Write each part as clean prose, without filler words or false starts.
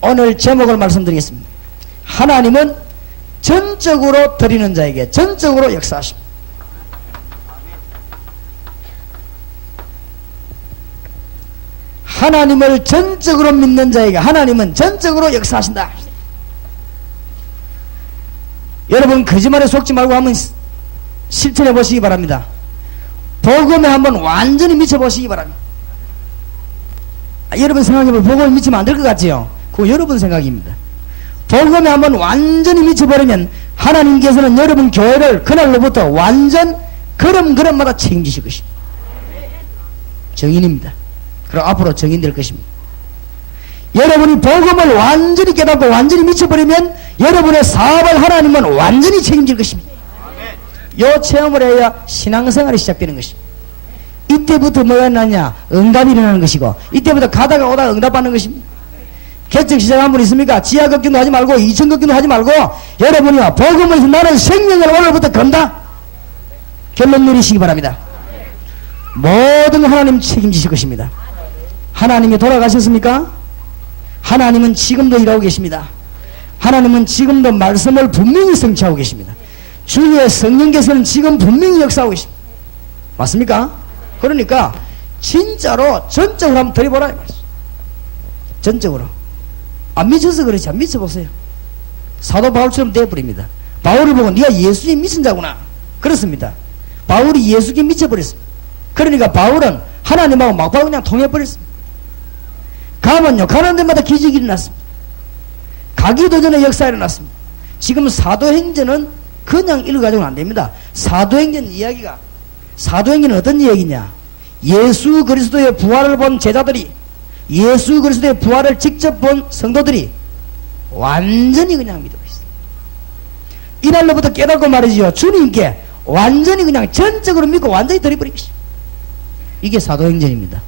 오늘 제목을 말씀드리겠습니다. 하나님은 전적으로 드리는 자에게 전적으로 역사하십니다. 하나님을 전적으로 믿는 자에게 하나님은 전적으로 역사하신다. 여러분 거짓말에 속지 말고 한번 실천해 보시기 바랍니다. 복음에 한번 완전히 미쳐보시기 바랍니다. 여러분 생각해보면 복음에 미치면 안 될 것 같지요? 그거 여러분 생각입니다. 복음에 한번 완전히 미쳐버리면 하나님께서는 여러분 교회를 그날로부터 완전 걸음걸음마다 책임지실 것입니다. 정인입니다. 그럼 앞으로 정인될 것입니다. 여러분이 복음을 완전히 깨닫고 완전히 미쳐버리면 여러분의 사업을 하나님은 완전히 책임질 것입니다. 이 체험을 해야 신앙생활이 시작되는 것입니다. 이때부터 뭐가 일어나냐? 응답이 일어나는 것이고, 이때부터 가다가 오다가 응답받는 것입니다. 개척 시작한 분 있습니까? 지하 걱정도 하지 말고 2천 걱정도 하지 말고 여러분이요 복음을 나는 생명을 오늘부터 건다. 결론 내리시기 바랍니다. 모든 하나님 책임지실 것입니다. 하나님이 돌아가셨습니까? 하나님은 지금도 일하고 계십니다. 하나님은 지금도 말씀을 분명히 성취하고 계십니다. 주의 성령께서는 지금 분명히 역사하고 계십니다. 맞습니까? 그러니까 진짜로 전적으로 한번 드려보라 이 말이죠. 전적으로. 안 미쳐서 그렇지. 안 미쳐보세요. 사도 바울처럼 되어버립니다. 바울을 보고 네가 예수님 미친 자구나. 그렇습니다. 바울이 예수님 미쳐버렸습니다. 그러니까 바울은 하나님하고 막바로 그냥 통해버렸습니다. 가면요 가는 데마다 기적이 일어났습니다. 가기도 전에 역사가 일어났습니다. 지금 사도행전은 그냥 읽어가지고는 안 됩니다. 사도행전 이야기가, 사도행전은 어떤 이야기냐? 예수 그리스도의 부활을 본 제자들이, 예수 그리스도의 부활을 직접 본 성도들이 완전히 그냥 믿고 있어요. 이날로부터 깨닫고 말이지요. 주님께 완전히 그냥 전적으로 믿고 완전히 드려버린 것이죠. 이게 사도행전입니다.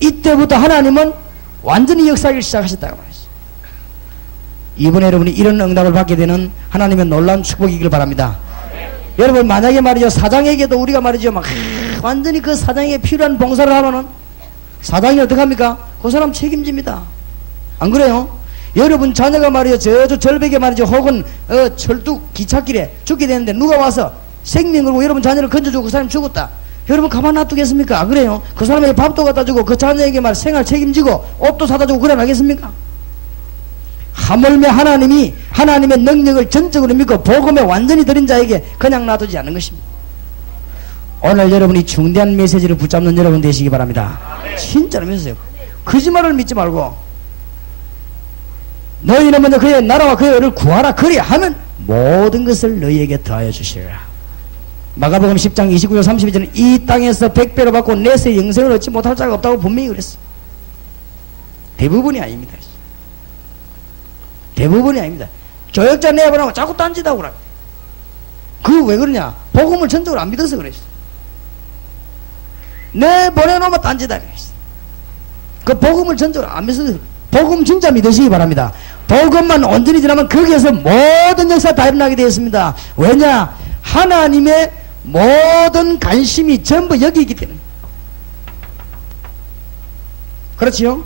이때부터 하나님은 완전히 역사하기 시작하셨다고 말이죠. 이번에 여러분이 이런 응답을 받게 되는 하나님의 놀라운 축복이길 바랍니다. 여러분 만약에 말이죠 사장에게도 우리가 말이죠 막 완전히 그 사장에게 필요한 봉사를 하면은 사장이 어떡합니까? 그 사람 책임집니다. 안 그래요? 여러분 자녀가 말이죠 저저 절벽에 말이죠 혹은 철뚝 기찻길에 죽게 되는데 누가 와서 생명 걸고 여러분 자녀를 건져주고 그 사람이 죽었다. 여러분 가만 놔두겠습니까? 안 그래요? 그 사람에게 밥도 갖다 주고 그 자녀에게 말 생활 책임지고 옷도 사다 주고 그래 나겠습니까? 하물며 하나님이 하나님의 능력을 전적으로 믿고 복음에 완전히 드린 자에게 그냥 놔두지 않는 것입니다. 오늘 여러분이 중대한 메시지를 붙잡는 여러분 되시기 바랍니다. 진짜로 믿으세요. 거짓말을 믿지 말고 너희는 먼저 그의 나라와 그의 의를 구하라. 그래야 하면 모든 것을 너희에게 더하여 주시리라. 마가복음 10장 29절 32절은 이 땅에서 100배로 받고 내세 영생을 얻지 못할 자가 없다고 분명히 그랬어요. 대부분이 아닙니다. 대부분이 아닙니다. 교역자 내보라고 자꾸 딴짓하고 그래. 그 왜 그러냐? 복음을 전적으로 안 믿어서 그랬어. 내 보내놓으면 딴짓하네. 그 복음을 전적으로 안 믿어서 그래. 복음 진짜 믿으시기 바랍니다. 복음만 온전히 지나면 거기에서 모든 역사 다 일어나게 되었습니다. 왜냐? 하나님의 모든 관심이 전부 여기 있기 때문에. 그렇지요?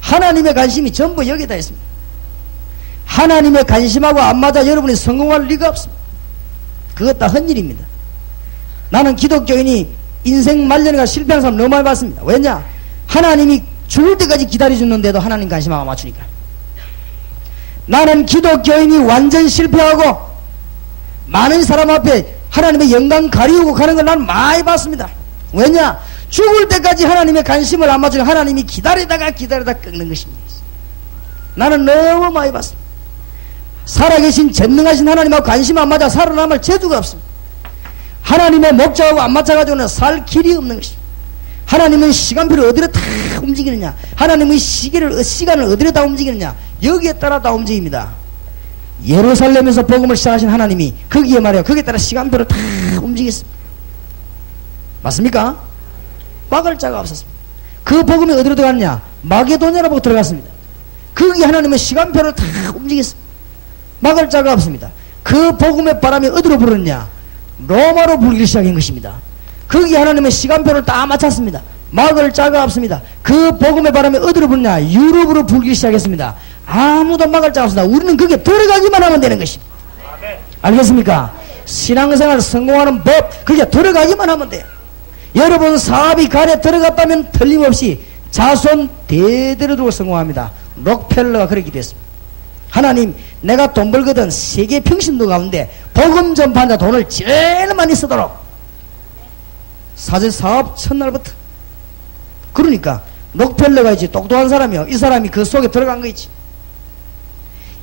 하나님의 관심이 전부 여기다 있습니다. 하나님의 관심하고 안 맞아 여러분이 성공할 리가 없습니다. 그것 다 헛일입니다. 나는 기독교인이 인생 말년에가 실패한 사람 너무 많이 봤습니다. 왜냐? 하나님이 죽을 때까지 기다려주는데도 하나님 관심하고 맞추니까. 나는 기독교인이 완전 실패하고 많은 사람 앞에 하나님의 영광 가리우고 가는 걸 나는 많이 봤습니다. 왜냐? 죽을 때까지 하나님의 관심을 안 맞추고 하나님이 기다리다가 끊는 것입니다. 나는 너무 많이 봤습니다. 살아계신 전능하신 하나님하고 관심 안 맞아 살아남을 재주가 없습니다. 하나님의 목적하고 안 맞아가지고는 살 길이 없는 것입니다. 하나님은 시간표를 어디로 다 움직이느냐, 하나님의 시간을 어디로 다 움직이느냐, 여기에 따라 다 움직입니다. 예루살렘에서 복음을 시작하신 하나님이 거기에 말이에요 거기에 따라 시간표를 다 움직였습니다. 맞습니까? 막을 자가 없었습니다. 그 복음이 어디로 들어갔냐? 마게도냐로 들어갔습니다. 거기 하나님의 시간표를 다 움직였습니다. 막을 자가 없습니다. 그 복음의 바람이 어디로 불었냐? 로마로 불기 시작한 것입니다. 거기 하나님의 시간표를 다 맞췄습니다. 막을 자가 없습니다. 그 복음의 바람에 어디로 부냐? 유럽으로 불기 시작했습니다. 아무도 막을 자가 없습니다. 우리는 거기에 들어가기만 하면 되는 것입니다. 알겠습니까? 신앙생활 성공하는 법, 그게 들어가기만 하면 돼요. 여러분 사업이 간에 들어갔다면 틀림없이 자손 대대로 두고 성공합니다. 록펠러가 그렇게 됐습니다. 하나님, 내가 돈 벌거든 세계 평신도 가운데 복음 전파자 돈을 제일 많이 쓰도록 사실 사업 첫날부터. 그러니까 록펠러가 있지, 똑똑한 사람이요, 이 사람이 그 속에 들어간 거 있지.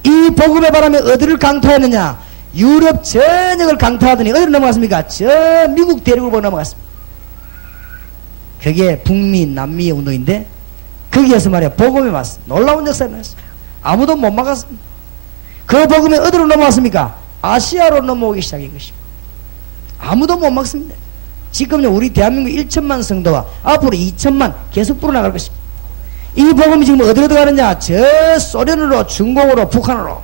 이 복음의 바람에 어디를 강타했느냐? 유럽 전역을 강타하더니 어디로 넘어갔습니까? 저 미국 대륙으로 넘어갔습니다. 그게 북미 남미의 운동인데 거기에서 말이야 복음에 왔어. 놀라운 역사에 나왔어. 아무도 못 막았습니다. 그 복음에 어디로 넘어왔습니까? 아시아로 넘어오기 시작한 것입니다. 아무도 못 막습니다. 지금요 우리 대한민국 1천만 성도와 앞으로 2천만 계속 불어나갈 것입니다. 이 복음이 지금 어디로 들어가느냐? 저 소련으로, 중공으로, 북한으로.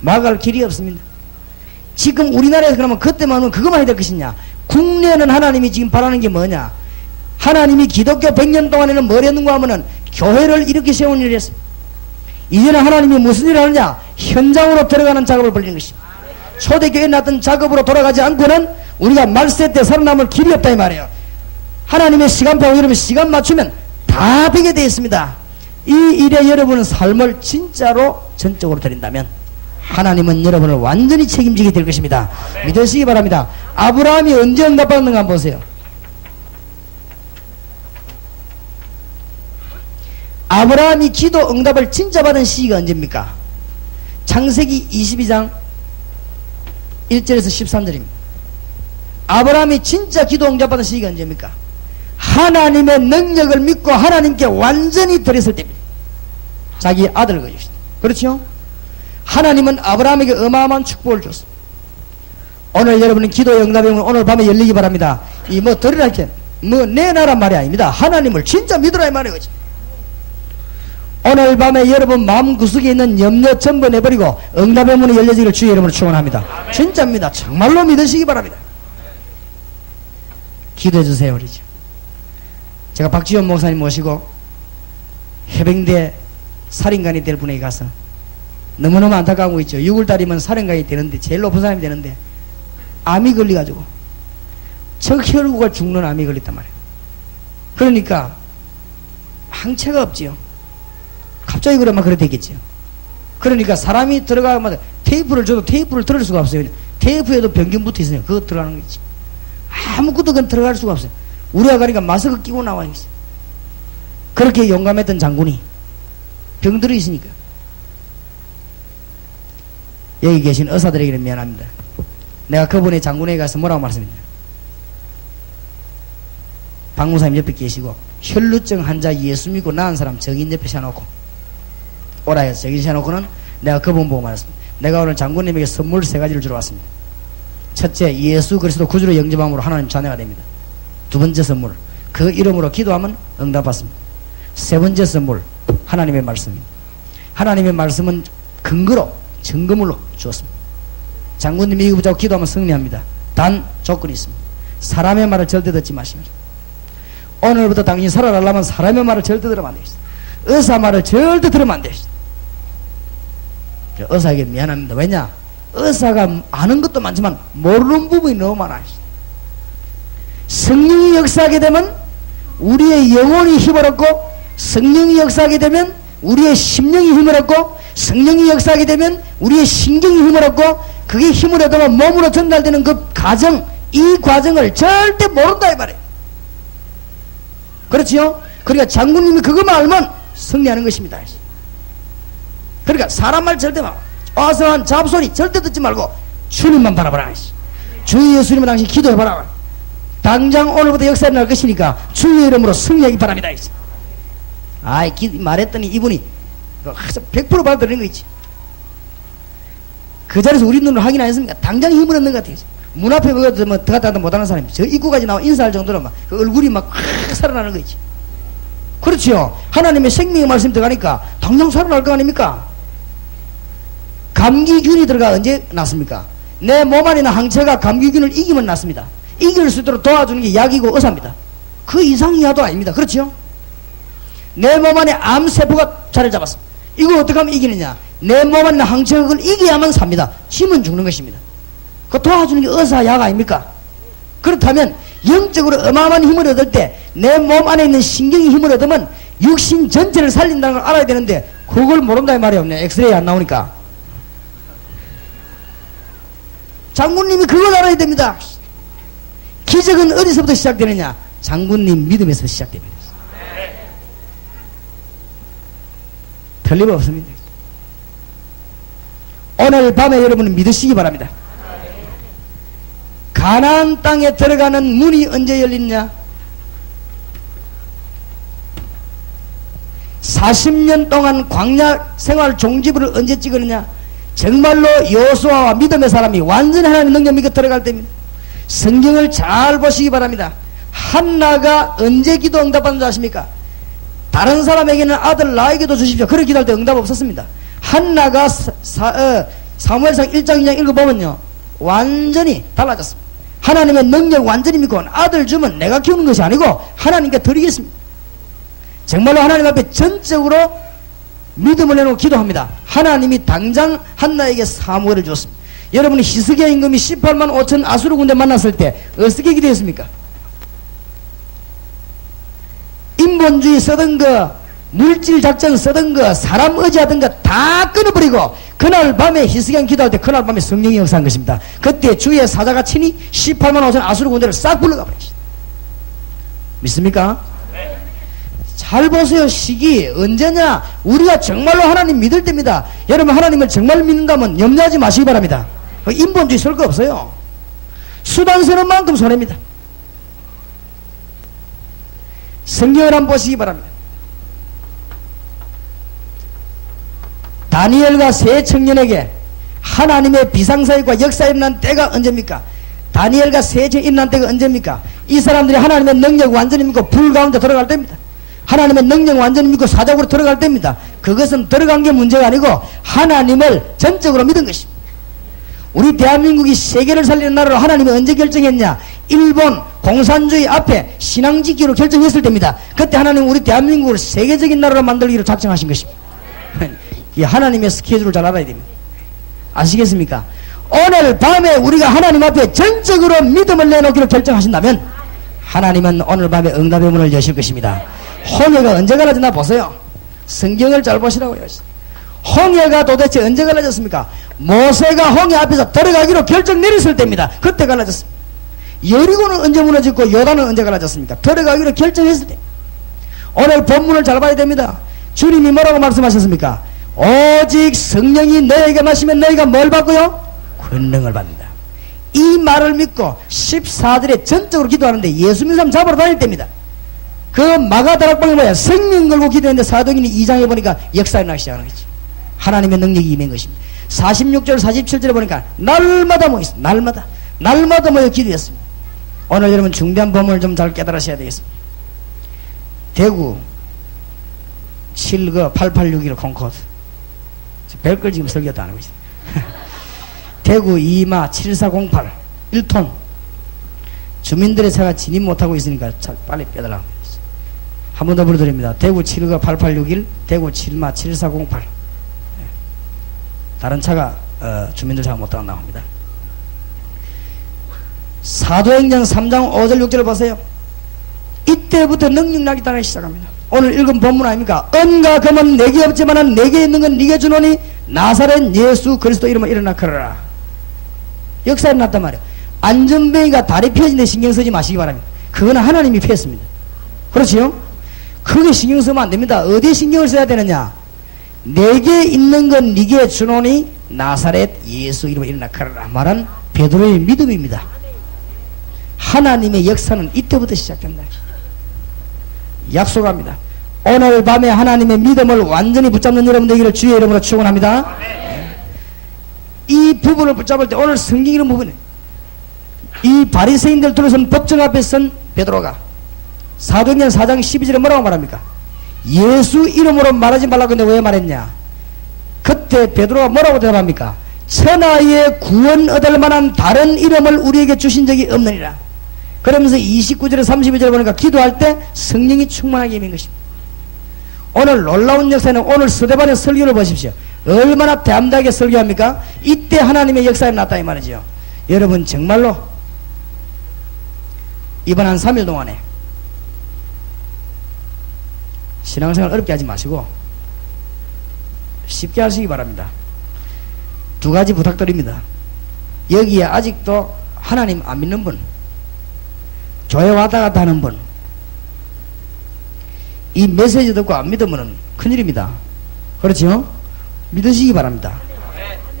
막을 길이 없습니다. 지금 우리나라에서 그러면 그때만은 그것만 해야 될 것이냐? 국내는 하나님이 지금 바라는 게 뭐냐? 하나님이 기독교 100년 동안에는 뭘 했는가 하면은 교회를 이렇게 세운 일을 했습니다. 이제는 하나님이 무슨 일을 하느냐? 현장으로 들어가는 작업을 벌리는 것입니다. 초대교회에 났던 작업으로 돌아가지 않고는 우리가 말세 때 살아남을 길이 없다 이 말이에요. 하나님의 시간표가 여러분 시간 맞추면 다 되게 되어 있습니다. 이 일에 여러분은 삶을 진짜로 전적으로 드린다면 하나님은 여러분을 완전히 책임지게 될 것입니다. 믿으시기 바랍니다. 아브라함이 언제 응답받는가 한번 보세요. 아브라함이 기도 응답을 진짜 받은 시기가 언제입니까? 창세기 22장 1절에서 13절입니다. 아브라함이 진짜 기도 응답받은 시기가 언제입니까? 하나님의 능력을 믿고 하나님께 완전히 드렸을 때입니다. 자기 아들을 거주시다. 그렇죠? 하나님은 아브라함에게 어마어마한 축복을 줬습니다. 오늘 여러분은 기도의 응답이 오늘 밤에 열리기 바랍니다. 이 뭐 드리라 이렇게 뭐 내놔란 말이 아닙니다. 하나님을 진짜 믿으라 이 말이에요. 오늘 밤에 여러분 마음 구석에 있는 염려 전부 내버리고 응답의 문이 열려지기를 주의 이름으로 축원합니다. 진짜입니다. 정말로 믿으시기 바랍니다. 기도해 주세요. 우리죠. 제가 박지원 목사님 모시고 해병대 살인관이 될 분에게 가서 너무너무 안타까운 거 있죠. 6월달이면 살인관이 되는데 제일 높은 사람이 되는데 암이 걸려가지고 적혈구가 죽는 암이 걸렸단 말이에요. 그러니까 항체가 없지요. 갑자기 그러면 그래 되겠지요. 그러니까 사람이 들어가면 테이프를 줘도 테이프를 들을 수가 없어요. 테이프에도 변경 붙어 있어요. 그거 들어가는 거지. 아무것도 그건 들어갈 수가 없어요. 우리가 가니까 마스크 끼고 나와 있어요. 그렇게 용감했던 장군이 병들어 있으니까. 여기 계신 의사들에게는 미안합니다. 내가 그분의 장군에게 가서 뭐라고 말씀드렸냐. 박무사님 옆에 계시고 혈루증 환자 예수 믿고 나은 사람 정인 옆에 세워놓고 오라 해서 정인 세워놓고는 내가 그분 보고 말했습니다. 내가 오늘 장군님에게 선물 3가지를 주러 왔습니다. 첫째, 예수 그리스도 구주로 영접함으로 하나님 자녀가 됩니다. 두 번째 선물, 그 이름으로 기도하면 응답받습니다. 세 번째 선물, 하나님의 말씀입니다. 하나님의 말씀은 근거로 증거물로 주었습니다. 장군님이 이거 붙잡고 기도하면 승리합니다. 단 조건이 있습니다. 사람의 말을 절대 듣지 마십니다. 오늘부터 당신이 살아나려면 사람의 말을 절대 들으면 안 되겠어요. 의사 말을 절대 들으면 안 되겠어요. 의사에게 미안합니다. 왜냐? 의사가 아는 것도 많지만 모르는 부분이 너무 많아요. 성령이 역사하게 되면 우리의 영혼이 힘을 얻고, 성령이 역사하게 되면 우리의 심령이 힘을 얻고, 성령이 역사하게 되면 우리의 신경이 힘을 얻고, 그게 힘을 얻으면 몸으로 전달되는 그 과정, 이 과정을 절대 모른다 이 말이에요. 그렇지요? 그러니까 장군님이 그것만 알면 승리하는 것입니다. 그러니까 사람 말 절대 말, 어서한 잡소리 절대 듣지 말고 주님만 바라봐라. 주 예수님은 당신 기도해봐라. 당장 오늘부터 역사에 날 것이니까 주의 이름으로 승리하기 바랍니다. 아이 말했더니 이분이 100% 받아들이는 거 있지. 그 자리에서 우리 눈으로 확인 안 했습니까? 당장 힘을 얻는 것 같아요. 문 앞에 뭐 들어갔다 못하는 사람이 저 입구까지 나와 인사할 정도로 막 그 얼굴이 막 확 살아나는 거 있지. 그렇지요. 하나님의 생명의 말씀 들어가니까 당장 살아날 거 아닙니까? 감기균이 들어가 언제 났습니까? 내 몸 안에 있는 항체가 감기균을 이기면 났습니다. 이길 수 있도록 도와주는 게 약이고 의사입니다. 그 이상 이하도 아닙니다. 그렇죠? 내 몸 안에 암세포가 자리를 잡았습니다. 이걸 어떻게 하면 이기느냐? 내 몸 안에 항체를 이겨야만 삽니다. 쥐면 죽는 것입니다. 그 도와주는 게 의사, 약 아닙니까? 그렇다면 영적으로 어마어마한 힘을 얻을 때 내 몸 안에 있는 신경이 힘을 얻으면 육신 전체를 살린다는 걸 알아야 되는데 그걸 모른다 이 말이에요. 엑스레이 안 나오니까. 장군님이 그걸 알아야 됩니다. 기적은 어디서부터 시작되느냐? 장군님 믿음에서 시작됩니다. 틀림없습니다. 오늘 밤에 여러분은 믿으시기 바랍니다. 가나안 땅에 들어가는 문이 언제 열리냐? 40년 동안 광야 생활 종지부를 언제 찍었느냐? 정말로 여호수아와 믿음의 사람이 완전히 하나님의 능력 믿고 들어갈 때입니다. 성경을 잘 보시기 바랍니다. 한나가 언제 기도 응답받는 줄 아십니까? 다른 사람에게는 아들 나에게도 주십시오. 그렇게 기도할 때 응답 없었습니다. 한나가 사무엘상 1장 2장 읽어보면요 완전히 달라졌습니다. 하나님의 능력 완전히 믿고 아들 주면 내가 키우는 것이 아니고 하나님께 드리겠습니다. 정말로 하나님 앞에 전적으로 믿음을 내놓고 기도합니다. 하나님이 당장 한나에게 사무엘을 줬습니다. 여러분이 히스기야 임금이 18만 5천 아수르 군대 만났을 때 어떻게 기도했습니까? 인본주의 쓰던 거, 물질 작전 쓰던 거, 사람 의지하던 거 다 끊어버리고 그날 밤에 히스기야 기도할 때 그날 밤에 성령이 역사한 것입니다. 그때 주의 사자가 친히 18만 5천 아수르 군대를 싹 불러가 버렸습니다. 믿습니까? 잘 보세요. 시기 언제냐? 우리가 정말로 하나님 믿을 때입니다. 여러분 하나님을 정말 믿는다면 염려하지 마시기 바랍니다. 인본주의 쓸 거 없어요. 수단 쓰는 만큼 손해입니다. 성경을 한번 보시기 바랍니다. 다니엘과 세 청년에게 하나님의 비상사역과 역사에 일어난 때가 언제입니까? 다니엘과 세 청년이 일어난 때가 언제입니까? 이 사람들이 하나님의 능력 완전히 믿고 불 가운데 들어갈 때입니다. 하나님의 능력 완전히 믿고 사적으로 들어갈 때입니다. 그것은 들어간 게 문제가 아니고 하나님을 전적으로 믿은 것입니다. 우리 대한민국이 세계를 살리는 나라로 하나님이 언제 결정했냐? 일본 공산주의 앞에 신앙 지키기로 결정했을 때입니다. 그때 하나님은 우리 대한민국을 세계적인 나라로 만들기로 작정하신 것입니다. 이 하나님의 스케줄을 잘 알아야 됩니다. 아시겠습니까? 오늘 밤에 우리가 하나님 앞에 전적으로 믿음을 내놓기로 결정하신다면 하나님은 오늘 밤에 응답의 문을 여실 것입니다. 홍해가 언제 갈라졌나 보세요. 성경을 잘 보시라고요. 홍해가 도대체 언제 갈라졌습니까? 모세가 홍해 앞에서 들어가기로 결정 내렸을 때입니다. 그때 갈라졌습니다. 여리고는 언제 무너졌고 요단은 언제 갈라졌습니까? 들어가기로 결정했을 때. 오늘 본문을 잘 봐야 됩니다. 주님이 뭐라고 말씀하셨습니까? 오직 성령이 너에게 마시면 너희가 뭘 받고요? 권능을 받는다. 이 말을 믿고 14들에 전적으로 기도하는데 예수 믿는 사람 잡으러 다닐 때입니다. 그 마가다락방에 뭐야? 생명 걸고 기도했는데 사도행전 2장에 보니까 역사가 나기 시작하는 거지. 하나님의 능력이 임한 것입니다. 46절 47절에 보니까 날마다 모였어. 날마다 모여 기도했습니다. 오늘 여러분 중대한 범을 좀 잘 깨달으셔야 되겠습니다. 대구 7거 8861 콩코드 별걸 지금 설교도 안 하고 있어요. 대구 2마 7408 1톤 주민들의 차가 진입 못하고 있으니까 빨리 빼달라고 한 번 더 부르드립니다. 대구 7거 8861 대구 7마 7408 다른 차가 주민들 차가 못 들어간다고 합니다. 사도행전 3장 5절 6절을 보세요. 이때부터 능력 나기 따라 시작합니다. 오늘 읽은 본문 아닙니까? 은과 금은 내게 없지만 내게 있는 건 네게 주노니 나사렛 예수 그리스도 이름으로 일어나 걸어라. 역사에 났단 말이에요. 안전뱅이가 다리 펴진데 신경 쓰지 마시기 바랍니다. 그거는 하나님이 폈습니다. 그렇지요? 그게 신경 쓰면 안 됩니다. 어디에 신경을 써야 되느냐? 내게 있는 건 네게 주노니 나사렛 예수 이름으로 일어나 걸어라 말한 베드로의 믿음입니다. 하나님의 역사는 이때부터 시작된다. 약속합니다. 오늘 밤에 하나님의 믿음을 완전히 붙잡는 여러분 되기를 주의 이름으로 축원합니다. 이 부분을 붙잡을 때 오늘 성경 이런 부분에 이 바리새인들 둘러선 법정 앞에 선 베드로가 사도행전 4장 12절에 뭐라고 말합니까? 예수 이름으로 말하지 말라고 했는데 왜 말했냐? 그때 베드로가 뭐라고 대답합니까? 천하에 구원 얻을 만한 다른 이름을 우리에게 주신 적이 없느니라. 그러면서 29절에 32절에 보니까 기도할 때 성령이 충만하게 임한 것입니다. 오늘 놀라운 역사는 오늘 스데반의 설교를 보십시오. 얼마나 담대하게 설교합니까? 이때 하나님의 역사에 났다 이 말이죠. 여러분 정말로 이번 한 3일 동안에 신앙생활 어렵게 하지 마시고 쉽게 하시기 바랍니다. 두 가지 부탁드립니다. 여기에 아직도 하나님 안 믿는 분, 교회 왔다 갔다 하는 분, 이 메시지 듣고 안 믿으면 큰일입니다. 그렇죠? 믿으시기 바랍니다.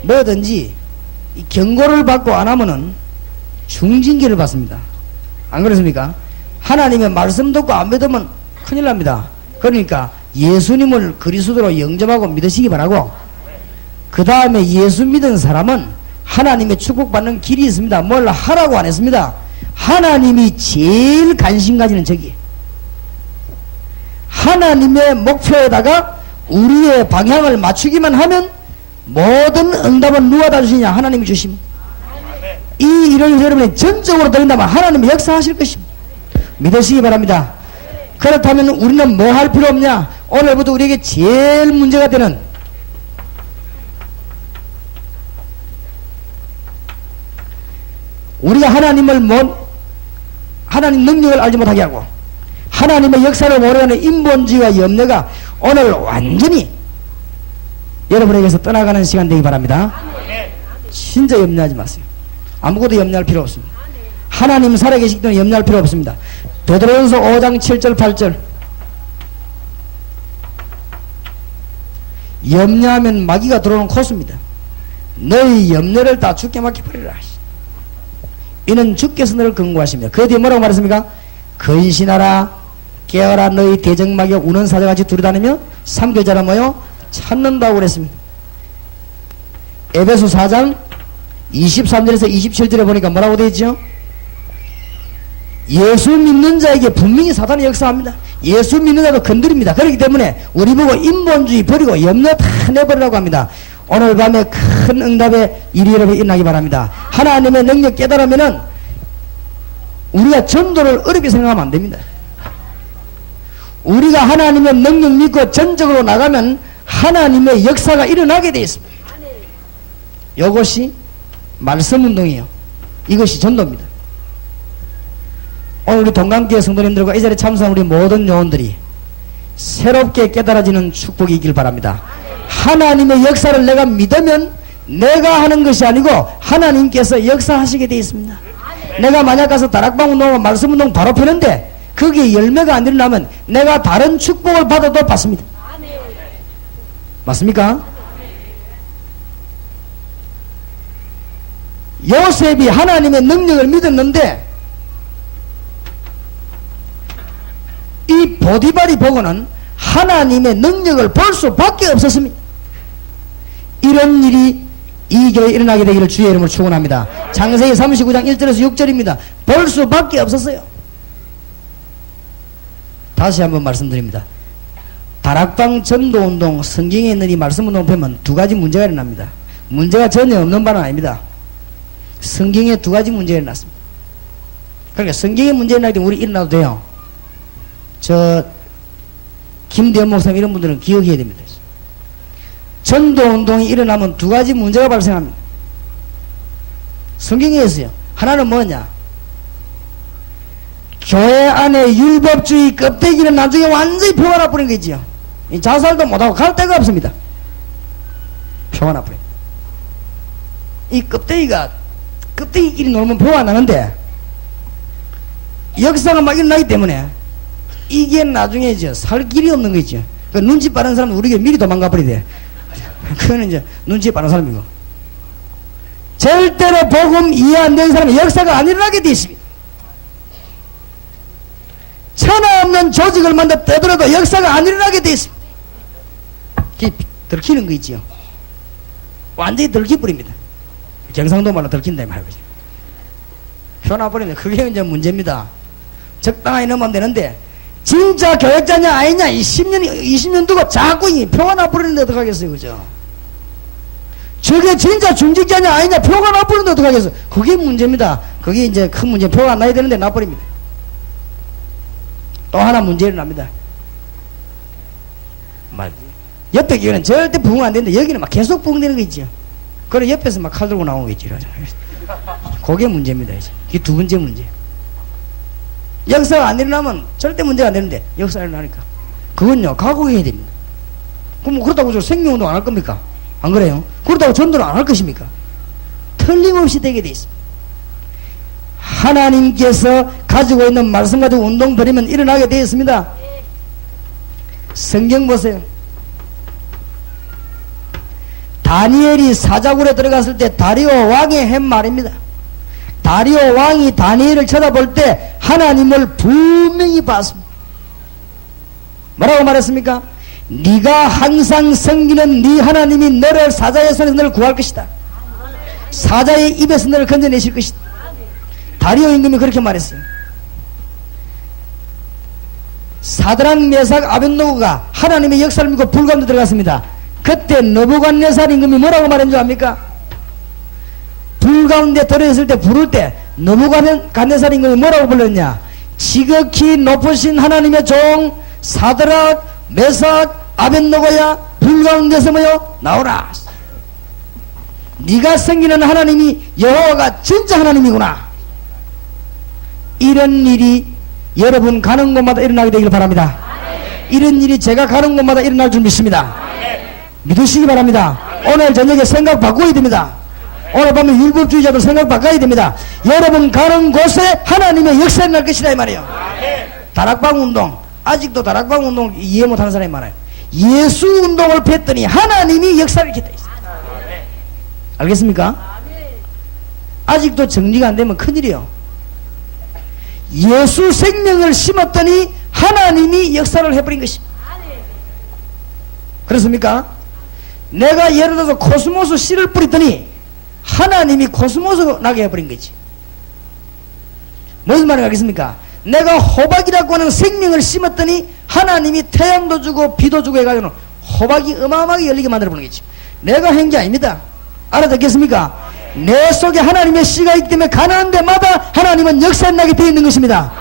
뭐든지 이 경고를 받고 안 하면은 중징계를 받습니다. 안 그렇습니까? 하나님의 말씀 듣고 안 믿으면 큰일 납니다. 그러니까 예수님을 그리스도로 영접하고 믿으시기 바라고, 그 다음에 예수 믿은 사람은 하나님의 축복받는 길이 있습니다. 뭘 하라고 안 했습니다. 하나님이 제일 관심 가지는 저기, 하나님의 목표에다가 우리의 방향을 맞추기만 하면 모든 응답은 누가 다 주시냐? 하나님이 주십니다. 이 일을 여러분이 전적으로 드린다면 하나님이 역사하실 것입니다. 믿으시기 바랍니다. 그렇다면 우리는 뭐 할 필요 없냐? 오늘부터 우리에게 제일 문제가 되는 우리가 하나님 능력을 알지 못하게 하고 하나님의 역사를 모르는 인본주의와 염려가 오늘 완전히 여러분에게서 떠나가는 시간 되기 바랍니다. 진짜 염려하지 마세요. 아무것도 염려할 필요 없습니다. 하나님 살아계시기 때문에 염려할 필요 없습니다. 베드로전서 5장 7절 8절 염려하면 마귀가 들어오는 코스입니다. 너희 염려를 다 죽게 맡겨버리라. 이는 주께서 너를 근고하십니다. 그 뒤에 뭐라고 말했습니까? 근신하라 깨어라 너희 대적마귀가 우는 사자같이 두루다니며 삼켜자라 뭐요? 찾는다고 그랬습니다. 에베소 4장 23절에서 27절에 보니까 뭐라고 되어 있죠? 예수 믿는 자에게 분명히 사단이 역사합니다. 예수 믿는 자도 건드립니다. 그렇기 때문에 우리 보고 인본주의 버리고 염려 다 내버리라고 합니다. 오늘 밤에 큰 응답의 일이 여러분 일어나기 바랍니다. 하나님의 능력 깨달으면은 우리가 전도를 어렵게 생각하면 안 됩니다. 우리가 하나님의 능력 믿고 전적으로 나가면 하나님의 역사가 일어나게 되어 있습니다. 이것이 말씀 운동이에요. 이것이 전도입니다. 오늘 우리 동강교회 성도님들과 이 자리에 참석한 우리 모든 요원들이 새롭게 깨달아지는 축복이 있길 바랍니다. 하나님의 역사를 내가 믿으면 내가 하는 것이 아니고 하나님께서 역사하시게 되어 있습니다. 내가 만약 가서 다락방 운동하고 말씀 운동 바로 펴는데 거기에 열매가 안 일어나면 내가 다른 축복을 받아도 받습니다. 맞습니까? 요셉이 하나님의 능력을 믿었는데 이 보디발이 보고는 하나님의 능력을 볼 수밖에 없었습니다. 이런 일이 이 교회에 일어나게 되기를 주의 이름으로 축원합니다. 창세기 39장 1절에서 6절입니다. 볼 수밖에 없었어요. 다시 한번 말씀드립니다. 다락방 전도운동 성경에 있는 이 말씀운동 보면 두 가지 문제가 일어납니다. 문제가 전혀 없는 바는 아닙니다. 성경에 두 가지 문제가 일어났습니다. 그러니까 성경에 문제가 일어날 때 우리 일어나도 돼요. 김대현 목사님 이런 분들은 기억해야 됩니다. 전도운동이 일어나면 두 가지 문제가 발생합니다. 성경에 있어요. 하나는 뭐냐? 교회 안에 율법주의 껍데기는 나중에 완전히 표가 나버린 거지요. 자살도 못하고 갈 데가 없습니다. 표가 나버린. 이 껍데기끼리 놀면 표가 나는데 역사가 막 일어나기 때문에 이게 나중에 살 길이 없는 거죠. 그 눈치 빠른 사람은 우리에게 미리 도망가 버리대. 그거는 이제 눈치 빠른 사람이고. 절대로 복음 이해 안 되는 사람은 역사가 안 일어나게 되어 있습니다. 천하 없는 조직을 만들어 떠들어도 역사가 안 일어나게 되어 있습니다. 들키는 거 있지요. 완전히 들키버립니다. 경상도 말로 들킨다 이 말이죠. 펴나버리면 그게 이제 문제입니다. 적당하게 넣으면 되는데 진짜 교역자냐 아니냐 이 10년 20년 두고 자꾸 이 표가 나버리는데 어떡하겠어요. 그죠? 저게 진짜 중직자냐 아니냐 표가 나버리는데 어떡하겠어요. 그게 문제입니다. 그게 이제 큰 문제, 표가 안 나야 되는데 나버립니다. 또 하나 문제 일어납니다. 옆에 교회는 절대 부흥 안 되는데 여기는 막 계속 부흥되는 거 있죠. 그래 옆에서 막 칼 들고 나오는 거 있지. 그게 문제입니다. 이제 이게 두 번째 문제. 역사가 안 일어나면 절대 문제가 안 되는데 역사가 일어나니까 그건요 각오해야 됩니다. 그럼 그렇다고 저 생명운동 안 할 겁니까? 안 그래요? 그렇다고 전도를 안 할 것입니까? 틀림없이 되게 돼 있습니다. 하나님께서 가지고 있는 말씀 가지고 운동 벌이면 일어나게 되어 있습니다. 성경 보세요. 다니엘이 사자굴에 들어갔을 때 다리오 왕이 한 말입니다. 다리오 왕이 다니엘을 쳐다볼 때 하나님을 분명히 봤습니다. 뭐라고 말했습니까? 네가 항상 섬기는 네 하나님이 너를 사자의 손에서 너를 구할 것이다. 사자의 입에서 너를 건져내실 것이다. 다리오 임금이 그렇게 말했어요. 사드락 메삭 아벳노고가 하나님의 역사를 믿고 불 가운데 들어갔습니다. 그때 느부갓네살 임금이 뭐라고 말한 줄 압니까? 불 가운데 들어있을 때 부를 때 느부갓네살 임금이 뭐라고 불렀냐? 지극히 높으신 하나님의 종 사드락 메삭 아벳노고야 불 가운데서 뭐요? 나오라. 네가 섬기는 하나님이 여호와가 진짜 하나님이구나. 이런 일이 여러분 가는 곳마다 일어나게 되길 바랍니다. 이런 일이 제가 가는 곳마다 일어날 줄 믿습니다. 믿으시기 바랍니다. 오늘 저녁에 생각 바꿔야 됩니다. 오늘 밤에 율법주의자도 생각 바꿔야 됩니다. 여러분 가는 곳에 하나님의 역사가 날 것이다 이 말이에요. 다락방 운동, 아직도 다락방 운동 이해 못하는 사람이 많아요. 예수 운동을 폈더니 하나님이 역사를 이렇게 돼 있어요. 알겠습니까? 아직도 정리가 안 되면 큰일이에요. 예수 생명을 심었더니 하나님이 역사를 해버린 것입니다. 그렇습니까? 내가 예를 들어서 코스모스 씨를 뿌렸더니 하나님이 코스모스 나게 해버린 거지. 무슨 말인가 하겠습니까? 내가 호박이라고 하는 생명을 심었더니 하나님이 태양도 주고 비도 주고 해가지고 호박이 어마어마하게 열리게 만들어버린 거지. 내가 한 게 아닙니다. 알아듣겠습니까? 내 속에 하나님의 씨가 있기 때문에 가는 데마다 하나님은 역사에 나게 되어 있는 것입니다.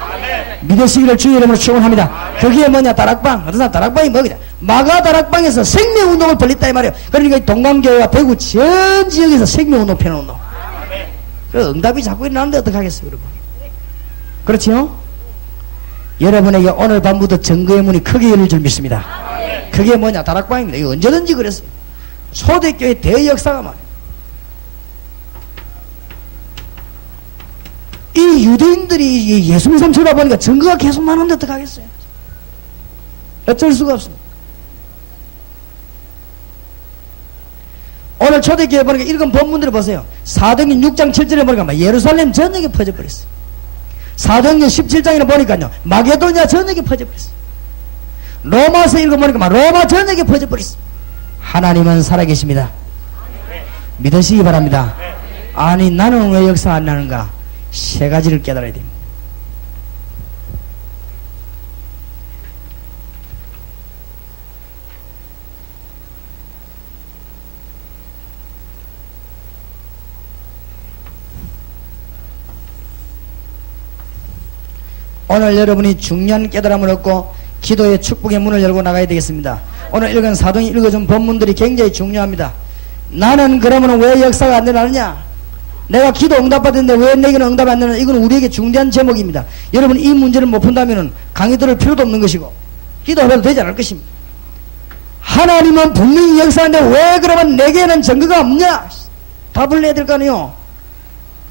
믿으시기를 주의 이름으로 축원합니다. 그게 뭐냐? 다락방. 어떤 사람 다락방이 뭐냐? 마가 다락방에서 생명운동을 벌였다 이 말이에요. 그러니까 동강교회와 대구 전 지역에서 생명운동 펴는 운동. 그 응답이 자꾸 일어나는데 어떡하겠어요 여러분? 그렇지요? 여러분에게 오늘 밤부터 증거의 문이 크게 열릴 줄 믿습니다. 그게 뭐냐? 다락방입니다. 이거 언제든지 그랬어요. 초대교회 대역사가 말이에요. 이 유대인들이 예수 믿음 쳐다보니까 증거가 계속 나오는데 어떡하겠어요? 어쩔 수가 없습니다. 오늘 초대교회 보니까 읽은 본문들을 보세요. 사도행전 6장 7절에 보니까 예루살렘 전역에 퍼져버렸어요. 사도행전 17장에 보니까요 마게도냐 전역에 퍼져버렸어요. 로마서 읽어보니까 로마 전역에 퍼져버렸어요. 하나님은 살아계십니다. 믿으시기 바랍니다. 아니 나는 왜 역사 안 나는가? 세 가지를 깨달아야 됩니다. 오늘 여러분이 중요한 깨달음을 얻고 기도의 축복의 문을 열고 나가야 되겠습니다. 오늘 읽은 사도행전 읽어준 본문들이 굉장히 중요합니다. 나는 그러면 왜 역사가 안 일어나느냐? 내가 기도 응답받았는데 왜 내게는 응답이 안 되느냐? 이건 우리에게 중대한 제목입니다. 여러분 이 문제를 못 푼다면 강의 들을 필요도 없는 것이고 기도해도 되지 않을 것입니다. 하나님은 분명히 역사하는데 왜 그러면 내게는 증거가 없냐? 답을 내야 될 거 아니에요.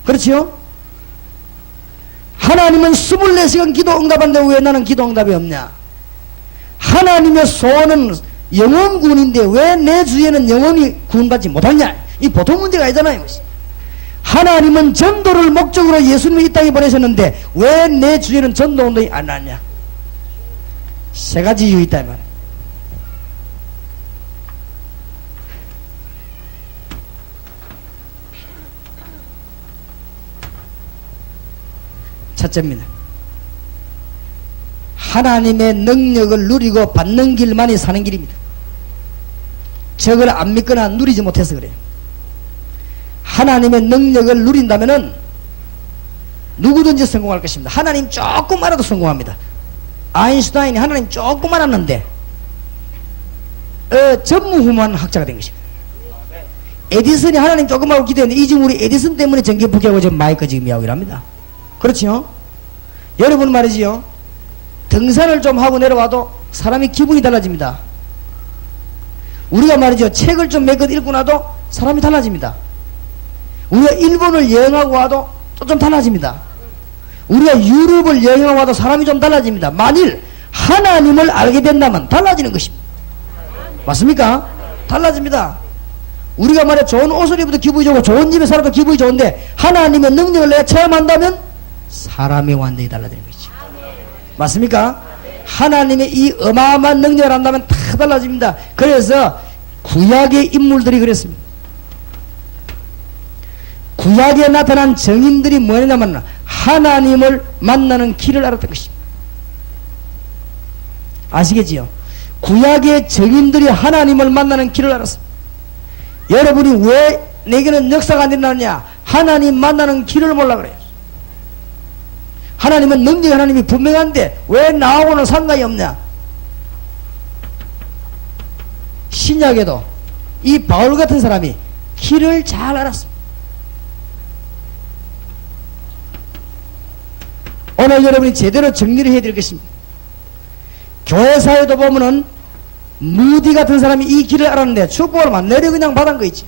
그렇지요? 하나님은 24시간 기도 응답하는데 왜 나는 기도 응답이 없냐? 하나님의 소원은 영원 구원인데 왜 내 주위에는 영원히 구원받지 못하냐? 이 보통 문제가 아니잖아요. 하나님은 전도를 목적으로 예수님을 이 땅에 보내셨는데 왜 내 주위에는 전도운동이 안 나냐? 세 가지 이유 있다 이 말이야. 첫째입니다. 하나님의 능력을 누리고 받는 길만이 사는 길입니다. 저걸 안 믿거나 누리지 못해서 그래요. 하나님의 능력을 누린다면은 누구든지 성공할 것입니다. 하나님 조금 알아도 성공합니다. 아인슈타인이 하나님 조금 알았는데 전무후무한 학자가 된 것입니다. 에디슨이 하나님 조금 하고 기도했는데 이 지금 우리 에디슨 때문에 전기 포기하고 지금 마이크 지금 하고 이랍니다. 그렇죠? 여러분 말이지요. 등산을 좀 하고 내려와도 사람이 기분이 달라집니다. 우리가 말이죠. 책을 좀 몇 권 읽고 나도 사람이 달라집니다. 우리가 일본을 여행하고 와도 좀 달라집니다. 우리가 유럽을 여행하고 와도 사람이 좀 달라집니다. 만일 하나님을 알게 된다면 달라지는 것입니다. 맞습니까? 달라집니다. 우리가 말이야 좋은 옷을 입어도 기분이 좋고 좋은 집에 살아도 기분이 좋은데 하나님의 능력을 내가 체험한다면 사람이 완전히 달라지는 것이죠. 맞습니까? 하나님의 이 어마어마한 능력을 한다면 다 달라집니다. 그래서 구약의 인물들이 그랬습니다. 구약에 나타난 정인들이 뭐냐면 하나님을 만나는 길을 알았던 것입니다. 아시겠지요? 구약의 정인들이 하나님을 만나는 길을 알았습니다. 여러분이 왜 내게는 역사가 안 일어나느냐? 하나님 만나는 길을 몰라 그래요. 하나님은 능력이 하나님이 분명한데 왜 나하고는 상관이 없냐? 신약에도 이 바울 같은 사람이 길을 잘 알았습니다. 오늘 여러분이 제대로 정리를 해야 될 것입니다. 교회사에도 보면은 무디 같은 사람이 이 길을 알았는데 축복을 막 내려 그냥 받은 거 있지.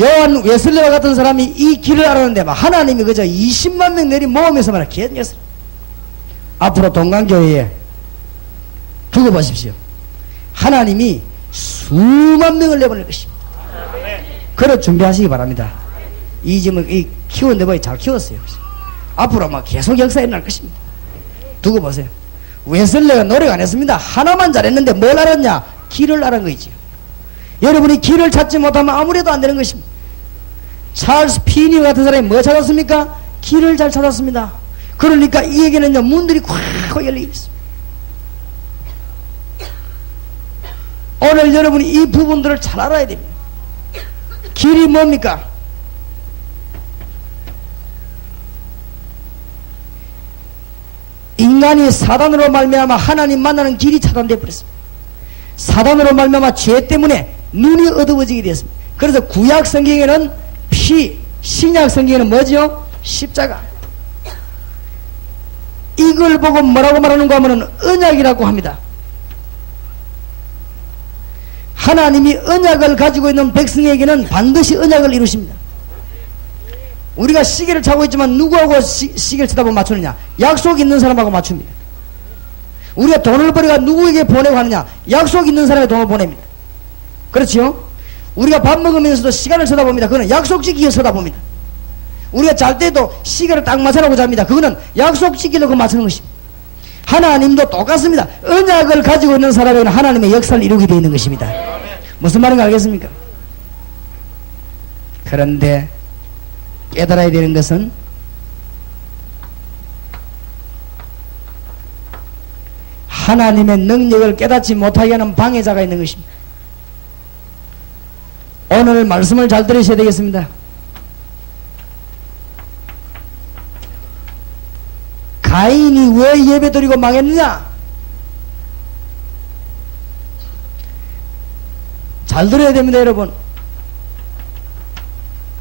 요한 웨슬레와 같은 사람이 이 길을 알았는데 막 하나님이 그저 20만 명 내리 모으면서 말이야 기억했어. 앞으로 동강교회에 두고 보십시오. 하나님이 수만 명을 내보낼 것입니다. 그래 준비하시기 바랍니다. 이 짐을 키웠는데 뭐 잘 키웠어요. 앞으로 막 계속 역사에 일어날 것입니다. 두고 보세요. 웨슬레가 노력 안 했습니다. 하나만 잘했는데 뭘 알았냐? 길을 알은 거이지요. 여러분이 길을 찾지 못하면 아무래도 안 되는 것입니다. 찰스 피니 같은 사람이 뭐 찾았습니까? 길을 잘 찾았습니다. 그러니까 이에게는요 문들이 콱 열려 있습니다. 오늘 여러분이 이 부분들을 잘 알아야 됩니다. 길이 뭡니까? 인간이 사단으로 말미암아 하나님 만나는 길이 차단되어 버렸습니다. 사단으로 말미암아 죄 때문에 눈이 어두워지게 되었습니다. 그래서 구약 성경에는 피, 신약 성경에는 뭐죠? 십자가. 이걸 보고 뭐라고 말하는가 하면 언약이라고 합니다. 하나님이 언약을 가지고 있는 백성에게는 반드시 언약을 이루십니다. 우리가 시계를 차고 있지만 누구하고 시계를 쳐다보면 맞추느냐? 약속 있는 사람하고 맞춥니다. 우리가 돈을 벌어가 누구에게 보내고 하느냐? 약속 있는 사람의 돈을 보냅니다. 그렇죠? 우리가 밥 먹으면서도 시간을 쳐다봅니다. 그거는 약속 지키기 쳐다봅니다. 우리가 잘 때도 시계를 딱 맞춰놓고 잡니다. 그거는 약속 지키려고 맞추는 것입니다. 하나님도 똑같습니다. 언약을 가지고 있는 사람에게는 하나님의 역사를 이루게 되어 있는 것입니다. 무슨 말인가 알겠습니까? 그런데 깨달아야 되는 것은 하나님의 능력을 깨닫지 못하게 하는 방해자가 있는 것입니다. 오늘 말씀을 잘 들으셔야 되겠습니다. 가인이 왜 예배드리고 망했느냐? 잘 들어야 됩니다, 여러분.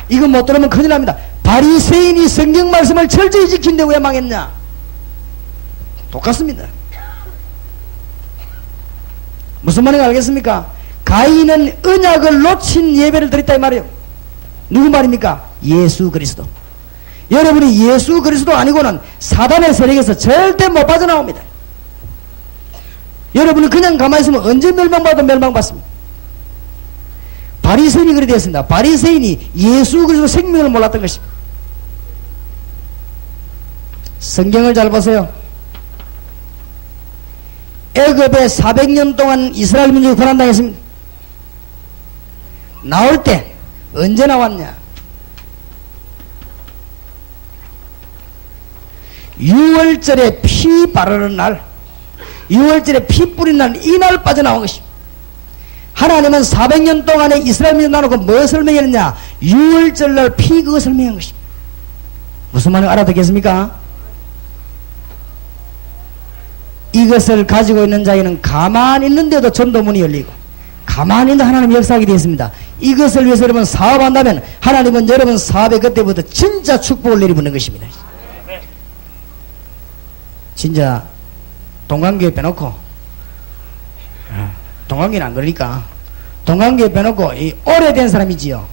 이거 못 들으면 큰일 납니다. 바리새인이 성경 말씀을 철저히 지킨데 왜 망했냐? 똑같습니다. 무슨 말인지 알겠습니까? 가인은 언약을 놓친 예배를 드렸다 이 말이에요. 누구 말입니까? 예수 그리스도. 여러분이 예수 그리스도 아니고는 사단의 세력에서 절대 못 빠져나옵니다. 여러분이 그냥 가만히 있으면 언제 멸망받아도 멸망받습니다. 바리새인이 그리 되었습니다. 바리새인이 예수 그리스도 생명을 몰랐던 것입니다. 성경을 잘 보세요. 애굽에 400년 동안 이스라엘 민족이 고난당했습니다. 나올 때 언제 나왔냐? 6월절에 피 바르는 날, 6월절에 피 뿌린 날, 이 날 빠져나온 것입니다. 하나님은 400년 동안에 이스라엘 민족 나누고 뭐 설명했느냐? 유월절날 피 그거 설명한 것입니다. 무슨 말인지 알아듣겠습니까? 이것을 가지고 있는 자에는 가만히 있는데도 전도문이 열리고 가만히 있는 하나님 역사하게 되었습니다. 이것을 위해서 여러분 사업한다면 하나님은 여러분 사업에 그때부터 진짜 축복을 내리부는 것입니다. 진짜 동강교회 빼놓고 동강교회는 안 그러니까 동강교회 빼놓고 이 오래된 사람이지요.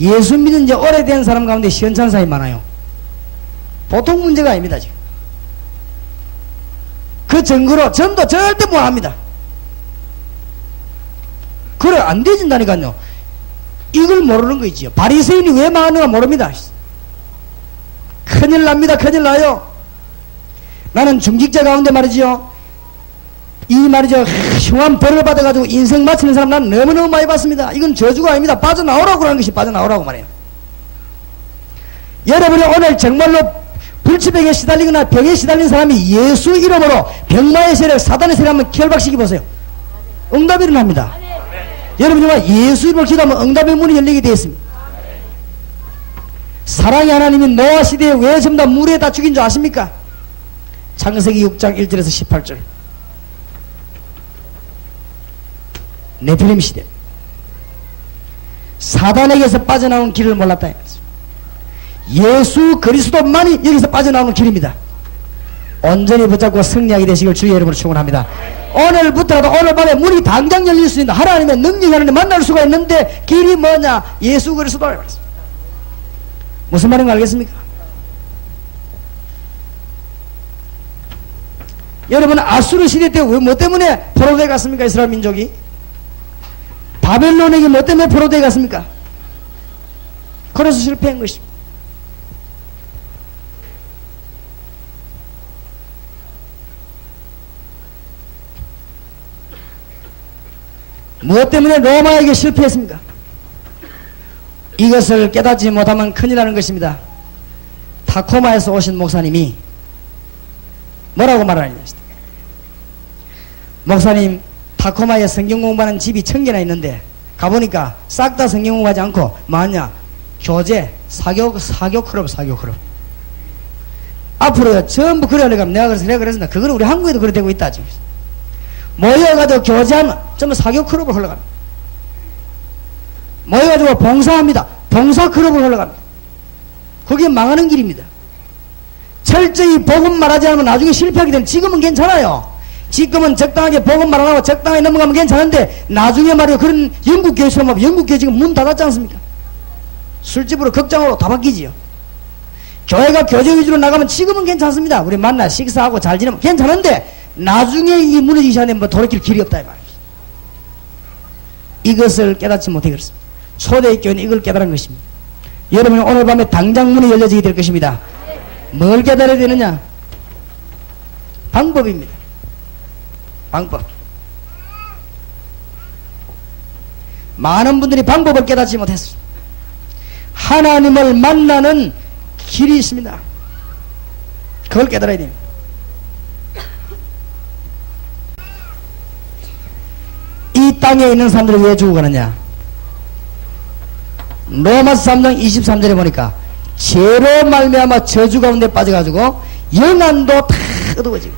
예수 믿은 지 오래된 사람 가운데 시원찮은 사람이 많아요. 보통 문제가 아닙니다. 지금 그 증거로 전도 절대 못합니다. 그래 안 되진다니까요. 이걸 모르는 거 있지요. 바리새인이 왜 망하는가 모릅니다. 큰일 납니다. 큰일 나요. 나는 중직자 가운데 말이지요. 이 말이죠. 흉한 벌을 받아가지고 인생 마치는 사람 난 너무너무 많이 봤습니다. 이건 저주가 아닙니다. 빠져나오라고 하는 것이 빠져나오라고 말해요. 여러분이 오늘 정말로 불치병에 시달리거나 병에 시달린 사람이 예수 이름으로 병마의 세력, 사단의 세력 한번 결박시켜 보세요. 응답이 일어납니다. 여러분 정말 예수 이름으로 기도하면 응답의 문이 열리게 되어 있습니다. 사랑의 하나님이 노아 시대에 왜 전부 다 물에 다 죽인 줄 아십니까? 창세기 6장 1절에서 18절. 네필림 시대. 사단에게서 빠져나온 길을 몰랐다. 예수 그리스도만이 여기서 빠져나오는 길입니다. 온전히 붙잡고 승리하게 되시길 주의 이름으로 축원합니다. 오늘부터라도 오늘 밤에 문이 당장 열릴 수 있는 하나님의 능력이 하나님 만날 수가 있는데 길이 뭐냐? 예수 그리스도. 무슨 말인가 알겠습니까? 여러분 아수르 시대 때 뭐 때문에 포로되어 갔습니까? 이스라엘 민족이 바벨론에게 뭐 때문에 포로되어 갔습니까? 그래서 실패한 것입니다. 무엇 때문에 로마에게 실패했습니까? 이것을 깨닫지 못하면 큰일 나는 것입니다. 타코마에서 오신 목사님이 뭐라고 말하느냐. 목사님 타코마에 성경 공부하는 집이 1000개나 있는데 가보니까 싹 다 성경 공부하지 않고 뭐하냐 교제 사교 클럽 앞으로 전부 그래 하려면 내가 그랬습니다. 그거는 우리 한국에도 그래 되고 있다 지금. 모여가지고 교제하면 전부 사교 클럽을 흘러갑니다. 모여가지고 봉사합니다. 봉사 클럽을 흘러갑니다. 그게 망하는 길입니다. 철저히 복음 말하지 않으면 나중에 실패하게 되면 지금은 괜찮아요. 지금은 적당하게 복음 말 안 하고 적당하게 넘어가면 괜찮은데 나중에 말이에요. 그런 영국교회처럼 하면 영국교회 지금 문 닫았지 않습니까? 술집으로 극장으로 다 바뀌지요. 교회가 교제 위주로 나가면 지금은 괜찮습니다. 우리 만나 식사하고 잘 지내면 괜찮은데 나중에 이 무너지기 전에 뭐 돌이킬 길이 없다 이 말이죠. 이것을 깨닫지 못해 그렇습니다. 초대교회는 이걸 깨달은 것입니다. 여러분 오늘 밤에 당장 문이 열려지게 될 것입니다. 뭘 깨달아야 되느냐? 방법입니다. 방법. 많은 분들이 방법을 깨닫지 못했습니다. 하나님을 만나는 길이 있습니다. 그걸 깨달아야 됩니다. 이 땅에 있는 사람들이 왜 죽어가느냐? 로마서 3장 23절에 보니까 죄로 말미암아 저주 가운데 빠져가지고 영안도 다 어두워지고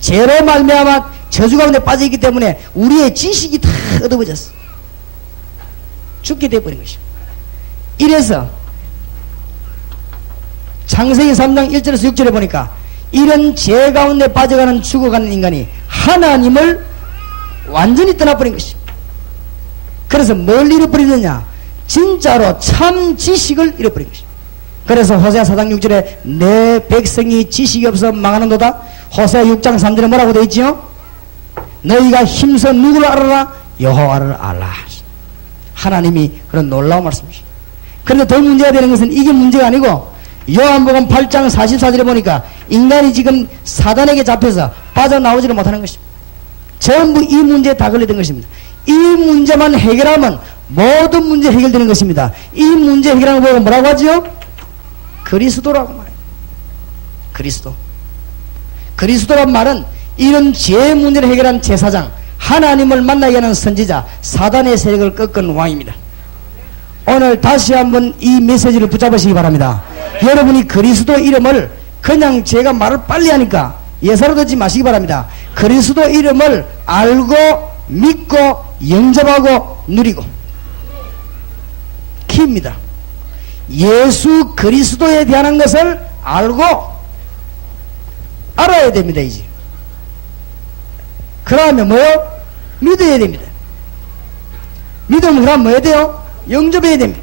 죄로 말미암아 저주 가운데 빠져있기 때문에 우리의 지식이 다 어두워졌어. 죽게 되어버린 것입니다. 이래서 창세기 3장 1절에서 6절에 보니까 이런 죄 가운데 빠져가는 죽어가는 인간이 하나님을 완전히 떠나버린 것입니다. 그래서 뭘 잃어버리느냐? 진짜로 참 지식을 잃어버린 것입니다. 그래서 호세아 4장 6절에 내 백성이 지식이 없어 망하는도다. 호세아 6장 3절에 뭐라고 되어 있지요? 너희가 힘써 누구를 알아라? 여호와를 알라. 하나님이 그런 놀라운 말씀이십니다. 그런데 더 문제가 되는 것은 이게 문제가 아니고 요한복음 8장 44절에 보니까 인간이 지금 사단에게 잡혀서 빠져나오지를 못하는 것입니다. 전부 이 문제에 다 걸려든 것입니다. 이 문제만 해결하면 모든 문제 해결되는 것입니다. 이 문제 해결하는 거 뭐라고 하죠? 그리스도라고 말해요. 그리스도. 그리스도란 말은 이런 죄 문제를 해결한 제사장, 하나님을 만나게 하는 선지자, 사단의 세력을 꺾은 왕입니다. 오늘 다시 한번 이 메시지를 붙잡으시기 바랍니다. 여러분이 그리스도 이름을 그냥 제가 말을 빨리 하니까 예사로 듣지 마시기 바랍니다. 그리스도 이름을 알고 믿고 영접하고 누리고 키입니다. 예수 그리스도에 대한 것을 알고 알아야 됩니다. 이제 그 다음에 뭐요? 믿어야 됩니다. 믿으면 그 다음 뭐 해야 돼요? 영접해야 됩니다.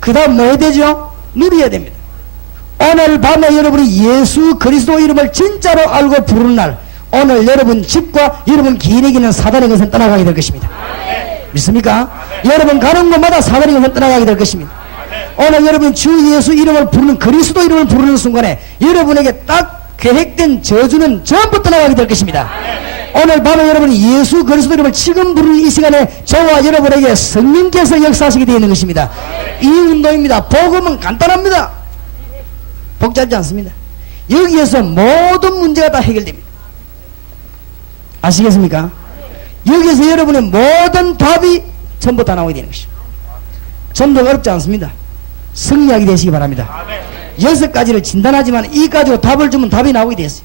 그 다음 뭐 해야 되죠? 누려야 됩니다. 오늘 밤에 여러분이 예수 그리스도 이름을 진짜로 알고 부르는 날, 오늘 여러분 집과 여러분 기인에게는 사단의 것은 떠나가게 될 것입니다. 믿습니까? 여러분 가는 곳마다 사단의 것은 떠나가게 될 것입니다. 오늘 여러분 주 예수 이름을 부르는, 그리스도 이름을 부르는 순간에 여러분에게 딱 계획된 저주는 전부 떠나가게 될 것입니다. 오늘 밤에 여러분이 예수 그리스도 이름을 지금 부르는 이 시간에 저와 여러분에게 성령께서 역사하시게 되어 있는 것입니다. 이 운동입니다. 복음은 간단합니다. 복잡지 않습니다. 여기에서 모든 문제가 다 해결됩니다. 아시겠습니까? 여기에서 여러분의 모든 답이 전부 다 나오게 되는 것입니다. 전부 어렵지 않습니다. 승리하게 되시기 바랍니다. 6가지를 진단하지만 이 가지고 답을 주면 답이 나오게 되었어요.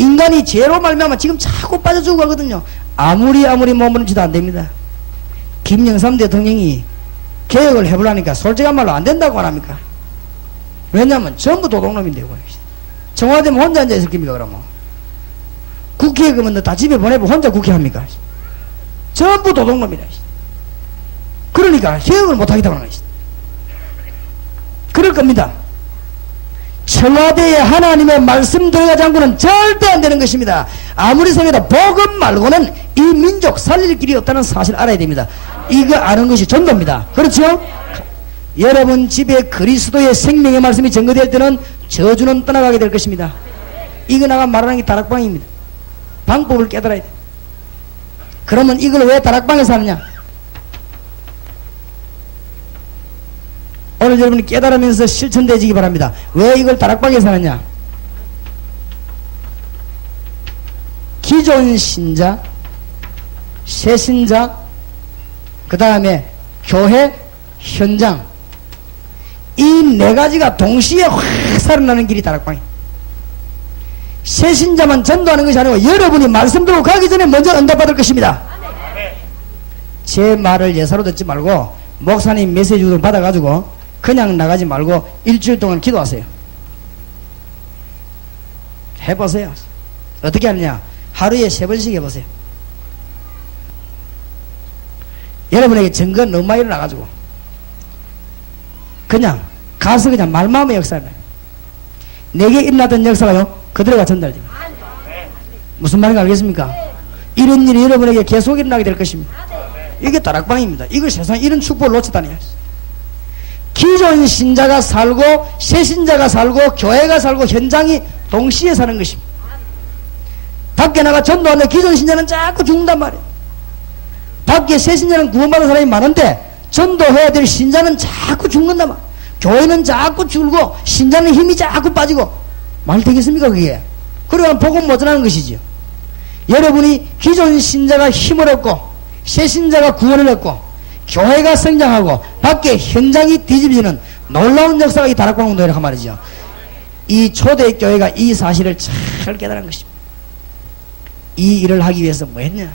인간이 죄로 말미암아 지금 자꾸 빠져 죽어가거든요. 아무리 몸부림치도 안 됩니다. 김영삼 대통령이 개혁을 해보려니까 솔직한 말로 안 된다고 안 합니까? 왜냐하면 전부 도둑놈인데요. 청와대면 혼자 앉아 있을 겁니까? 그러면 국회에 그러면 다 집에 보내고 혼자 국회합니까? 전부 도둑놈이다. 그러니까 개혁을 못하겠다고 하는 것이다. 그럴 겁니다. 청와대에 하나님의 말씀 들어가지 않고는 절대 안 되는 것입니다. 아무리 생각해도 복음 말고는 이 민족 살릴 길이 없다는 사실 알아야 됩니다. 이거 아는 것이 전도입니다. 그렇죠? 여러분 집에 그리스도의 생명의 말씀이 전거될 때는 저주는 떠나가게 될 것입니다. 이거 나가 말하는 게 다락방입니다. 방법을 깨달아야 돼. 그러면 이걸 왜 다락방에서 하느냐? 오늘 여러분이 깨달으면서 실천되시기 바랍니다. 왜 이걸 다락방에서 하느냐? 기존 신자, 새 신자, 그 다음에 교회, 현장, 이 4가지가 동시에 확 살아나는 길이 다락방이에요. 새 신자만 전도하는 것이 아니고 여러분이 말씀 들고 가기 전에 먼저 응답받을 것입니다. 제 말을 예사로 듣지 말고 목사님 메시지를 받아가지고 그냥 나가지 말고 일주일 동안 기도하세요. 해보세요. 어떻게 하느냐? 하루에 3번씩 해보세요. 여러분에게 증거 너무 많이 일어나가지고 그냥 가서 그냥 말마음의 역사를 내게 일어났던 역사가요 그대로가 전달됩니다. 무슨 말인지 알겠습니까? 이런 일이 여러분에게 계속 일어나게 될 것입니다. 이게 다락방입니다. 이걸 세상에 이런 축복을 놓쳤다니. 기존 신자가 살고 새 신자가 살고 교회가 살고 현장이 동시에 사는 것입니다. 밖에 나가 전도하는데 기존 신자는 자꾸 죽는단 말이에요. 밖에 새 신자는 구원받은 사람이 많은데 전도해야 될 신자는 자꾸 죽는단 말이에요. 교회는 자꾸 줄고 신자는 힘이 자꾸 빠지고 말 되겠습니까 그게? 그러면 복음 못 전하는 것이지요. 여러분이 기존 신자가 힘을 얻고 새 신자가 구원을 얻고 교회가 성장하고 밖에 현장이 뒤집어지는 놀라운 역사가 이 다락방 운동이라고 말이죠. 이 초대교회가 이 사실을 잘 깨달은 것입니다. 이 일을 하기 위해서 뭐 했냐?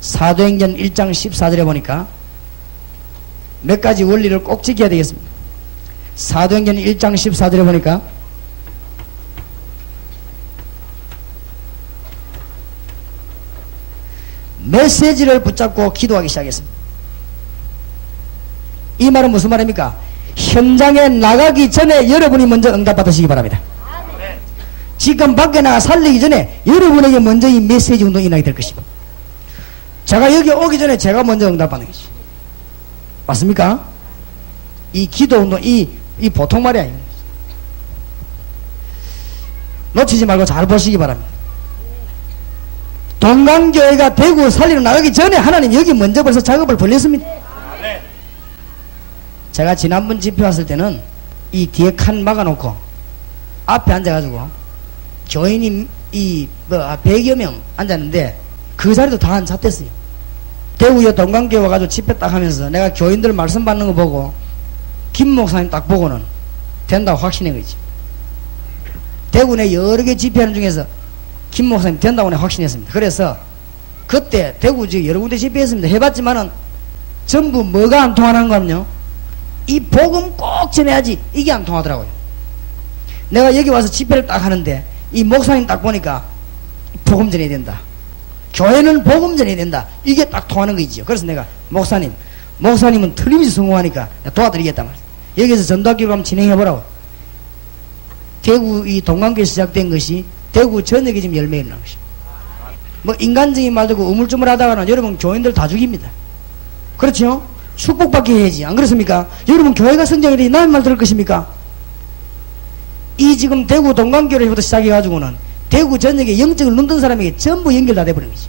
사도행전 1장 14절에 보니까 몇 가지 원리를 꼭 지켜야 되겠습니다. 사도행전 1장 14절에 보니까 메시지를 붙잡고 기도하기 시작했습니다. 이 말은 무슨 말입니까? 현장에 나가기 전에 여러분이 먼저 응답받으시기 바랍니다. 지금 밖에 나가 살리기 전에 여러분에게 먼저 이 메시지 운동이 일어나게 될 것입니다. 제가 여기 오기 전에 제가 먼저 응답받는 것이 맞습니까? 이 기도 운동, 이 보통 말이 아닙니다. 놓치지 말고 잘 보시기 바랍니다. 동강교회가 대구 살리러 나가기 전에 하나님 여기 먼저 벌써 작업을 벌렸습니다. 제가 지난번 집회 왔을 때는 이 뒤에 칸 막아놓고 앞에 앉아가지고 교인이 100여 명 앉았는데 그 자리도 다 안 찼댔어요. 대구에 동관교회 와가지고 집회 딱 하면서 내가 교인들 말씀 받는 거 보고 김 목사님 딱 보고는 된다고 확신한 거지. 대구 내 여러 개 집회하는 중에서 김 목사님 된다고 내가 확신했습니다. 그래서 그때 대구 여러 군데 집회했습니다. 해봤지만은 전부 뭐가 안 통하는 거냐면요, 이 복음 꼭 전해야지, 이게 안 통하더라고요. 내가 여기 와서 집회를 딱 하는데 이 목사님 딱 보니까 복음 전해야 된다, 교회는 복음 전해야 된다, 이게 딱 통하는 거지요. 그래서 내가 목사님은 틀림없이 성공하니까 도와드리겠다 말이야. 여기서 전도학교를 한번 진행해보라고. 대구 이 동관교회 시작된 것이 대구 전역에 지금 열매가 일어난 것입니다. 뭐 인간적인 말도 우물쭈물 하다가는 여러분 교인들 다 죽입니다. 그렇죠? 축복받게 해야지. 안 그렇습니까? 여러분 교회가 성장해야 되지 남의 말 들을 것입니까? 이 지금 대구 동관교회부터 시작해가지고는 대구 전역에 영적을 눈뜬 사람에게 전부 연결 다 돼버린 거지.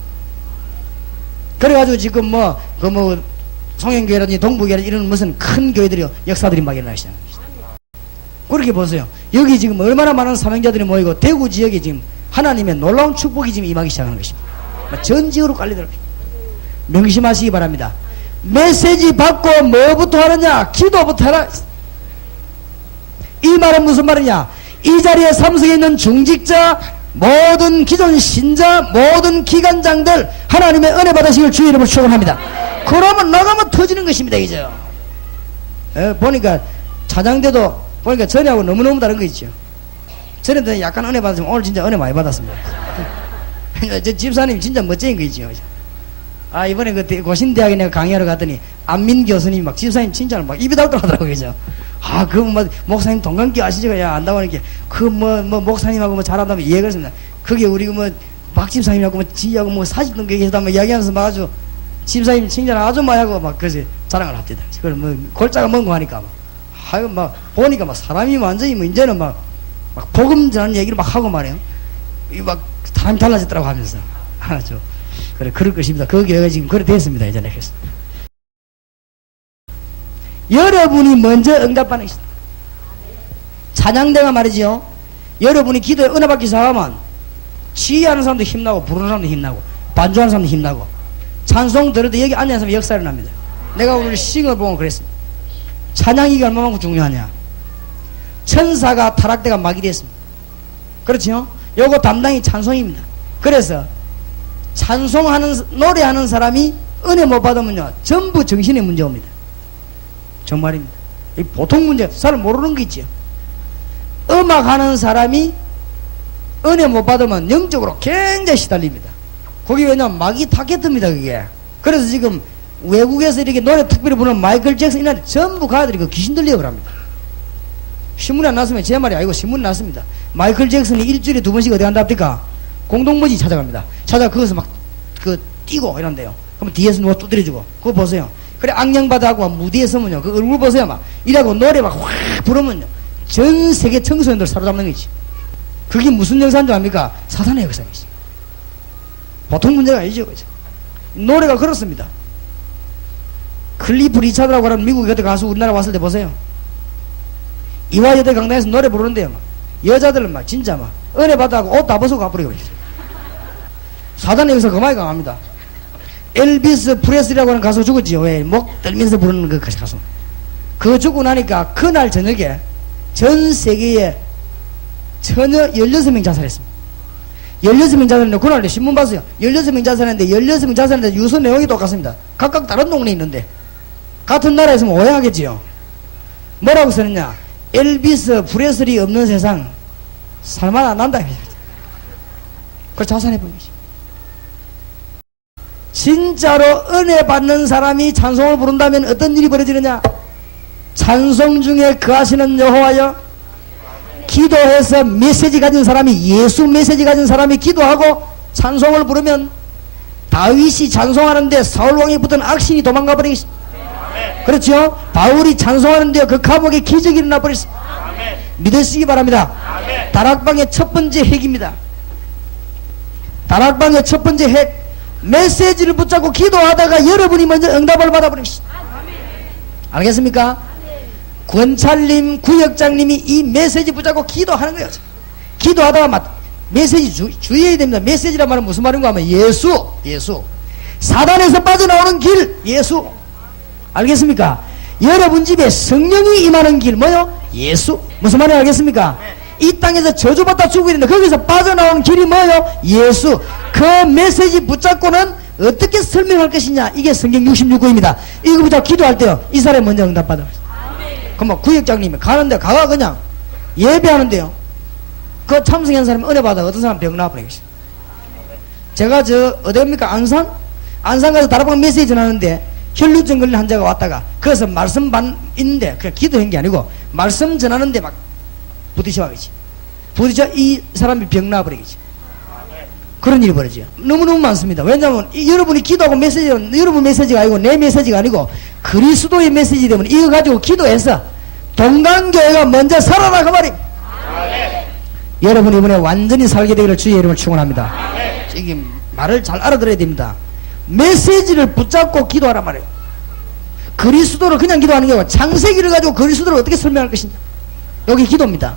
그래가지고 지금 송영교회라든지 동부교회라든지 이런 무슨 큰 교회들이 역사들이 막 일어나기 시작합니다. 그렇게 보세요. 여기 지금 얼마나 많은 사명자들이 모이고 대구 지역에 지금 하나님의 놀라운 축복이 지금 임하기 시작하는 것입니다. 전 지역으로 깔리더라고요. 명심하시기 바랍니다. 메시지 받고 뭐부터 하느냐? 기도부터 하라. 이 말은 무슨 말이냐? 이 자리에 참석해 있는 중직자, 모든 기존 신자, 모든 기관장들 하나님의 은혜 받으시길 주의 이름으로 축원합니다. 그러면 나가면 터지는 것입니다. 이제 보니까 차장대도 보니까 전에하고 너무너무 다른 거 있죠. 전에도 약간 은혜 받았지만 오늘 진짜 은혜 많이 받았습니다. 저 집사님 진짜 멋진 거 있죠. 아, 이번에 그 고신대학에 내가 강의하러 갔더니 안민 교수님이 막 집사님 칭찬을 막 입에 달고 하더라고요. 그죠? 아, 그 목사님 동관교 아시죠? 야, 안다고 하니까 목사님하고 잘한다면 이해가 했습니다. 그게 우리 박 집사님하고 지하고 40분 계시다면 이야기하면서 막 아주 집사님 칭찬을 아주 많이 하고 막 그래서 자랑을 합니다. 그걸 골자가 먼 거 하니까 아유, 보니까 사람이 완전히 이제는 막 복음 전하는 얘기를 막 하고 말이에요. 사람이 달라졌더라고 하면서. 아주. 그래, 그럴 것입니다. 그 교회가 지금 그래 됐습니다. 이제는. 그래서. 여러분이 먼저 응답하는 것이다. 찬양대가 말이죠. 여러분이 기도에 은혜 받기 시작하면 지휘하는 사람도 힘나고, 부르는 사람도 힘나고, 반주하는 사람도 힘나고, 찬송 들어도 여기 앉아있는 사람이 역사를 납니다. 내가 오늘 싱을 보고 그랬습니다. 찬양이가 얼마만큼 중요하냐. 천사가 타락대가 막이 됐습니다. 그렇죠? 요거 담당이 찬송입니다. 그래서 노래하는 사람이 은혜 못 받으면요 전부 정신의 문제 옵니다. 정말입니다. 이 보통 문제, 잘 모르는 게 있죠. 음악하는 사람이 은혜 못 받으면 영적으로 굉장히 시달립니다. 거기 왜냐면 막이 타겟입니다. 그게. 그래서 지금 외국에서 이렇게 노래 특별히 부르는 마이클 잭슨 이런 전부 가들이 그 귀신 들리고 합니다. 신문에 안 났으면 제 말이 아니고 신문에 났습니다. 마이클 잭슨이 일주일에 2번씩 어디 간답니까? 공동모지 찾아갑니다. 거기서 막 뛰고 이런데요. 그럼 뒤에서 누가 두드려주고 그거 보세요. 그래 악령바다하고 무대에 서면요 그 얼굴 보세요. 막 이라고 노래 막 확 부르면요 전 세계 청소년들 사로잡는 거지. 그게 무슨 역사인 줄 압니까? 사탄의 역사이지. 보통 문제가 아니죠. 그죠? 노래가 그렇습니다. 클리프 리차드라고 하는 미국 여대 가수 우리나라 왔을 때 보세요. 이화여대 강당에서 노래 부르는데요. 여자들은 막 진짜 막 은혜 받아갖고 옷 다 벗고 가버리고 사단의 역사 그만이 강합니다. 엘비스 프레슬리라고 하는 가수 죽었지요. 왜? 목 떨면서 부르는 그 가수. 그거 죽고 나니까 그날 저녁에 전 세계에 처녀 16명 자살했습니다. 16명 자살했는데 그날 신문 봤어요. 16명 자살했는데 16명 자살했는데 유서 내용이 똑같습니다. 각각 다른 동네에 있는데 같은 나라에 있으면 오해하겠지요. 뭐라고 쓰느냐? 엘비스 프레슬리 없는 세상 살만 안 난다. 그걸 자살해본 거지. 진짜로 은혜 받는 사람이 찬송을 부른다면 어떤 일이 벌어지느냐? 찬송 중에 거하시는 여호와여, 기도해서 메시지 가진 사람이, 예수 메시지 가진 사람이 기도하고 찬송을 부르면 다윗이 찬송하는데 사울왕이 붙은 악신이 도망가 버리겠습니다. 그렇죠? 바울이 찬송하는데 그 감옥에 기적이 일어나 버렸습니다. 믿으시기 바랍니다. 다락방의 첫 번째 핵입니다. 다락방의 첫 번째 핵, 메시지를 붙잡고 기도하다가 여러분이 먼저 응답을 받아버리겠습니다. 알겠습니까? 권찰님, 구역장님이 이 메시지 붙잡고 기도하는 거예요. 기도하다가 메시지 주의해야 됩니다. 메시지란 말은 무슨 말인가 하면 예수. 사단에서 빠져나오는 길, 예수. 알겠습니까? 여러분 집에 성령이 임하는 길 뭐요? 예수. 무슨 말인지 알겠습니까? 이 땅에서 저주받다 죽어야 되는데 거기서 빠져나오는 길이 뭐요? 예수. 그 메시지 붙잡고는 어떻게 설명할 것이냐, 이게 성경 66구입니다. 이거 붙잡고 기도할 때요, 이 사람이 먼저 응답받아요. 그럼 구역장님이 가는데 가가 그냥 예배하는데요, 그 참석한 사람이 은혜 받아 어떤 사람 병 나와버리겠어요. 제가 어디입니까? 안산 가서 다락방 메시지 전하는데 혈루증 걸린 환자가 왔다가 그래서 말씀 있는데 그냥 기도한 게 아니고 말씀 전하는데 막 부딪혀가겠지. 부딪혀 이 사람이 병 나와버리겠지. 그런 일이 벌어져요. 너무너무 많습니다. 왜냐하면 여러분이 기도하고 메시지는 여러분 메시지가 아니고 내 메시지가 아니고 그리스도의 메시지 때문에 이거 가지고 기도해서 동강교회가 먼저 살아라 그 말입니다. 여러분 이번에 완전히 살게 되기를 주의 이름을 축원합니다. 지금 말을 잘 알아들어야 됩니다. 메시지를 붙잡고 기도하란 말이에요. 그리스도를 그냥 기도하는 게 아니고 창세기를 가지고 그리스도를 어떻게 설명할 것이냐, 여기 기도입니다.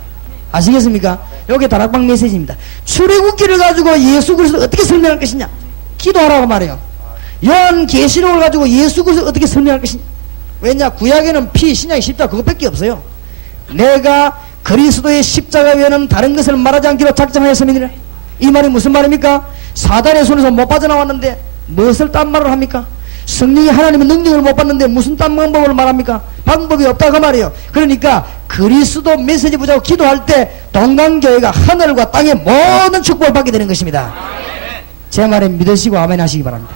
아시겠습니까? 여기 다락방 메시지입니다. 출애굽기를 가지고 예수 그리스도를 어떻게 설명할 것이냐, 기도하라고 말해요. 요한계시록을 가지고 예수 그리스도를 어떻게 설명할 것이냐. 왜냐, 구약에는 피, 신약에 십자가 그것밖에 없어요. 내가 그리스도의 십자가 외에는 다른 것을 말하지 않기로 작정하였음이니라. 이 말이 무슨 말입니까? 사단의 손에서 못 빠져나왔는데 무엇을 딴 말을 합니까? 성령이 하나님의 능력을 못 받는데 무슨 딴 방법을 말합니까? 방법이 없다 그 말이에요. 그러니까 그리스도 메시지 붙잡고 기도할 때 동강교회가 하늘과 땅의 모든 축복을 받게 되는 것입니다. 제 말에 믿으시고 아멘 하시기 바랍니다.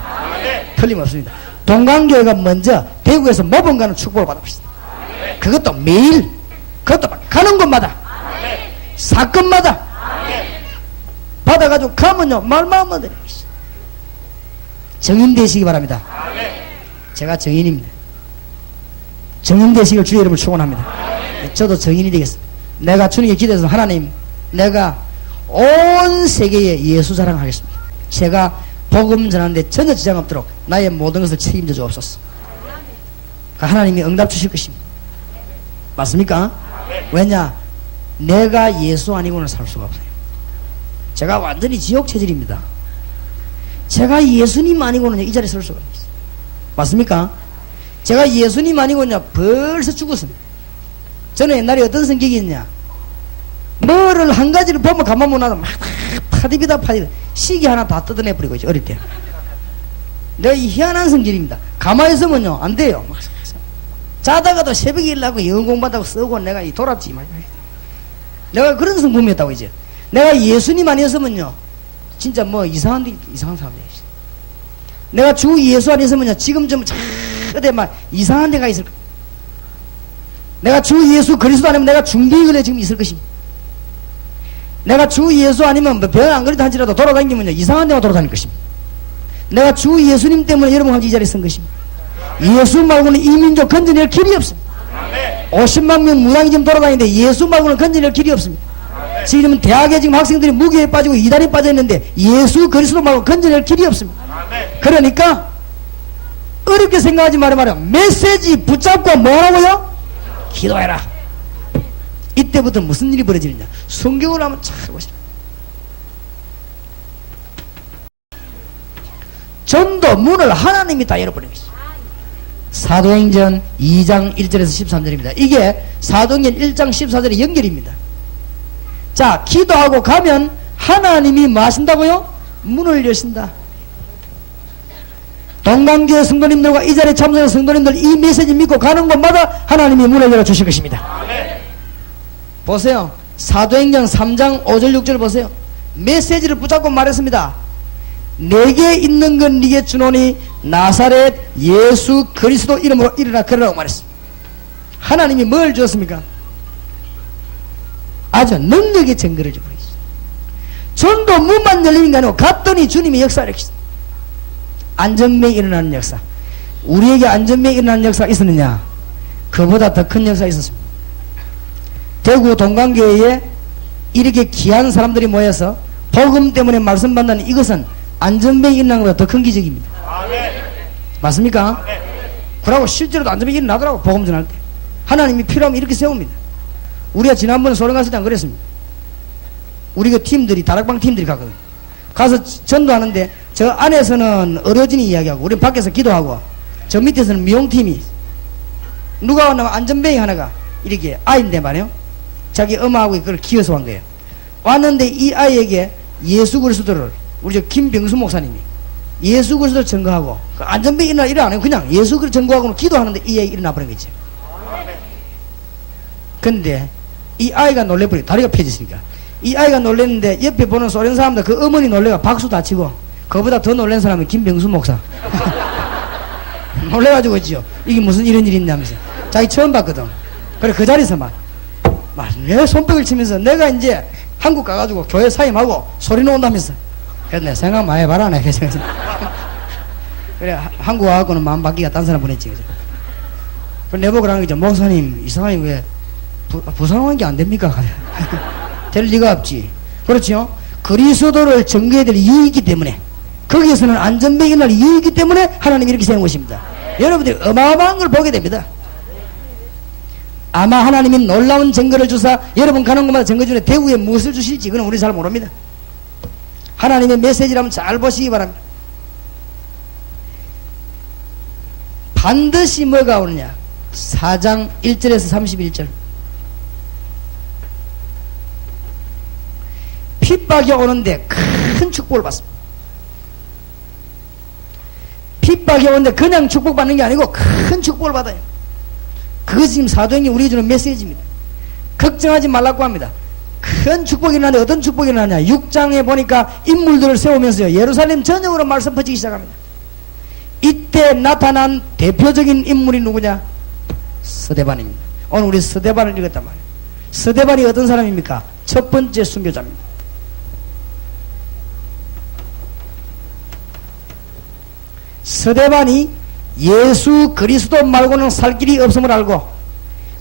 틀림없습니다. 동강교회가 먼저 대구에서 모범 가는 축복을 받아봅시다. 그것도 매일, 그것도 가는 곳마다, 사건마다 받아가지고 가면요 말만 하면 됩니다. 정인 되시기 바랍니다. 제가 정인입니다. 정인 되시길 주의 이름을 축원합니다. 저도 정인이 되겠습니다. 내가 주님께 기도해서 하나님, 내가 온 세계에 예수 자랑하겠습니다. 제가 복음 전하는데 전혀 지장 없도록 나의 모든 것을 책임져 주옵소서. 하나님이 응답 주실 것입니다. 맞습니까? 왜냐, 내가 예수 아니고는 살 수가 없어요. 제가 완전히 지옥 체질입니다. 제가 예수님 아니고는 이 자리에 설 수가 없어요. 맞습니까? 제가 예수님 아니고는 벌써 죽었습니다. 저는 옛날에 어떤 성격이었냐, 뭐를 한 가지를 보면 가만 못 놔도 막 파디비다 시계 하나 다 뜯어내버리고 있죠. 어릴 때 내가 이 희한한 성질입니다. 가만히 있으면요 안 돼요. 막 자다가도 새벽에 일어나고 영어 공부한다고 쓰고 내가 이 돌았지. 내가 그런 성품이었다고. 이제 내가 예수님 아니었으면요 진짜 뭐 이상한 사람들이 있어. 내가 주 예수 아니었으면요 지금 좀 어디 막 이상한 데가 있을 거야. 내가 주 예수 그리스도 아니면 내가 중병원에 지금 있을 것입니다. 내가 주 예수 아니면 뭐 병 안 걸리다 한지라도 돌아다니면요 이상한 데만 돌아다닐 것입니다. 내가 주 예수님 때문에 여러분한테 이 자리에 쓴 것입니다. 예수 말고는 이 민족 건져낼 길이 없습니다. 50만 명 무당이 지금 돌아다니는데 예수 말고는 건져낼 길이 없습니다. 지금 대학에 지금 학생들이 무기에 빠지고 이단에 빠져있는데 예수 그리스도 말고 건져낼 길이 없습니다. 그러니까 어렵게 생각하지 말아요. 메시지 붙잡고 뭐라고요? 기도해라. 이때부터 무슨 일이 벌어지느냐, 성경을 한번 잘 보시죠. 전도 문을 하나님이 다 열어버린 것이죠. 사도행전 2장 1절에서 13절입니다. 이게 사도행전 1장 14절의 연결입니다. 자, 기도하고 가면 하나님이 뭐 하신다고요? 문을 여신다. 동강교회 성도님들과 이 자리에 참석한 성도님들 이 메시지 믿고 가는 곳마다 하나님이 문을 열어주실 것입니다. 보세요. 사도행전 3장 5절 6절 보세요. 메시지를 붙잡고 말했습니다. 내게 있는 건 네게 주노니 나사렛 예수 그리스도 이름으로 일어나 걸으라고 말했습니다. 하나님이 뭘 주었습니까? 아주 능력의 증거를 주고 있어요. 전도 문만 열리는 게 아니고 갔더니 주님이 역사를 했습니다. 안전병이 일어나는 역사. 우리에게 안전병이 일어나는 역사가 있었느냐? 그보다 더 큰 역사가 있었습니다. 대구 동강교회에 이렇게 귀한 사람들이 모여서 복음 때문에 말씀 받는 이것은 안전병이 일어나는 것보다 더 큰 기적입니다. 맞습니까? 그러고 실제로도 안전병이 일어나더라고. 복음 전할 때 하나님이 필요하면 이렇게 세웁니다. 우리가 지난번에 소령 갔을 때 안 그랬습니다. 우리 그 팀들이, 다락방 팀들이 가거든. 가서 전도하는데, 저 안에서는 어려진이 이야기하고, 우리 밖에서 기도하고, 저 밑에서는 미용팀이, 누가 왔냐면 안전뱅이 하나가, 이렇게 아이인데 말이에요. 자기 엄마하고 그걸 키워서 온 거예요. 왔는데 이 아이에게 예수 그리스도를, 우리 저 김병수 목사님이 예수 그리스도를 증거하고, 그 안전뱅이 일어 안 해요. 그냥 예수 그리스도 증거하고는 기도하는데 이 아이가 일어나 버린 거지. 근데 이 아이가 놀래버리고, 다리가 펴졌으니까. 이 아이가 놀랬는데 옆에 보는 소련 사람들, 그 어머니 놀래가 박수 다 치고, 그보다 더 놀란 사람은 김병수 목사. 놀래가지고 있지요. 이게 무슨 이런 일이 있냐면서. 자기 처음 봤거든. 그래 그 자리에서 내 손뼉을 치면서 내가 이제 한국 가가지고 교회 사임하고 소리 놓는다면서. 그래서 내 생각 많이 해봐라. 내 그래 한국 와갖고는 마음 바뀌가 딴 사람 보냈지. 그죠? 그래 내보고 그러는 거죠. 목사님 이 사람이 왜 부상한 게 안 됩니까? 될 리가 없지. 그렇죠? 그리스도를 증거해야 될 이유가 있기 때문에, 거기에서는 안전뱅이 날 이유가 있기 때문에 하나님이 이렇게 세운 것입니다. 여러분들이 어마어마한 걸 보게 됩니다. 아마 하나님이 놀라운 증거를 주사 여러분 가는 곳마다 증거 중에 대우에 무엇을 주실지 그건 우리 잘 모릅니다. 하나님의 메시지라면 잘 보시기 바랍니다. 반드시 뭐가 오느냐? 4장 1절에서 31절. 핍박이 오는데 큰 축복을 받습니다. 핍박이 오는데 그냥 축복받는 게 아니고 큰 축복을 받아요. 그것이 지금 사도행전 우리에게 주는 메시지입니다. 걱정하지 말라고 합니다. 큰 축복이 일어나는데 어떤 축복이 일어나냐? 6장에 보니까 인물들을 세우면서요, 예루살렘 전역으로 말씀 퍼지기 시작합니다. 이때 나타난 대표적인 인물이 누구냐? 스데반입니다. 오늘 우리 스데반을 읽었단 말이에요. 스데반이 어떤 사람입니까? 첫 번째 순교자입니다. 스데반이 예수 그리스도 말고는 살 길이 없음을 알고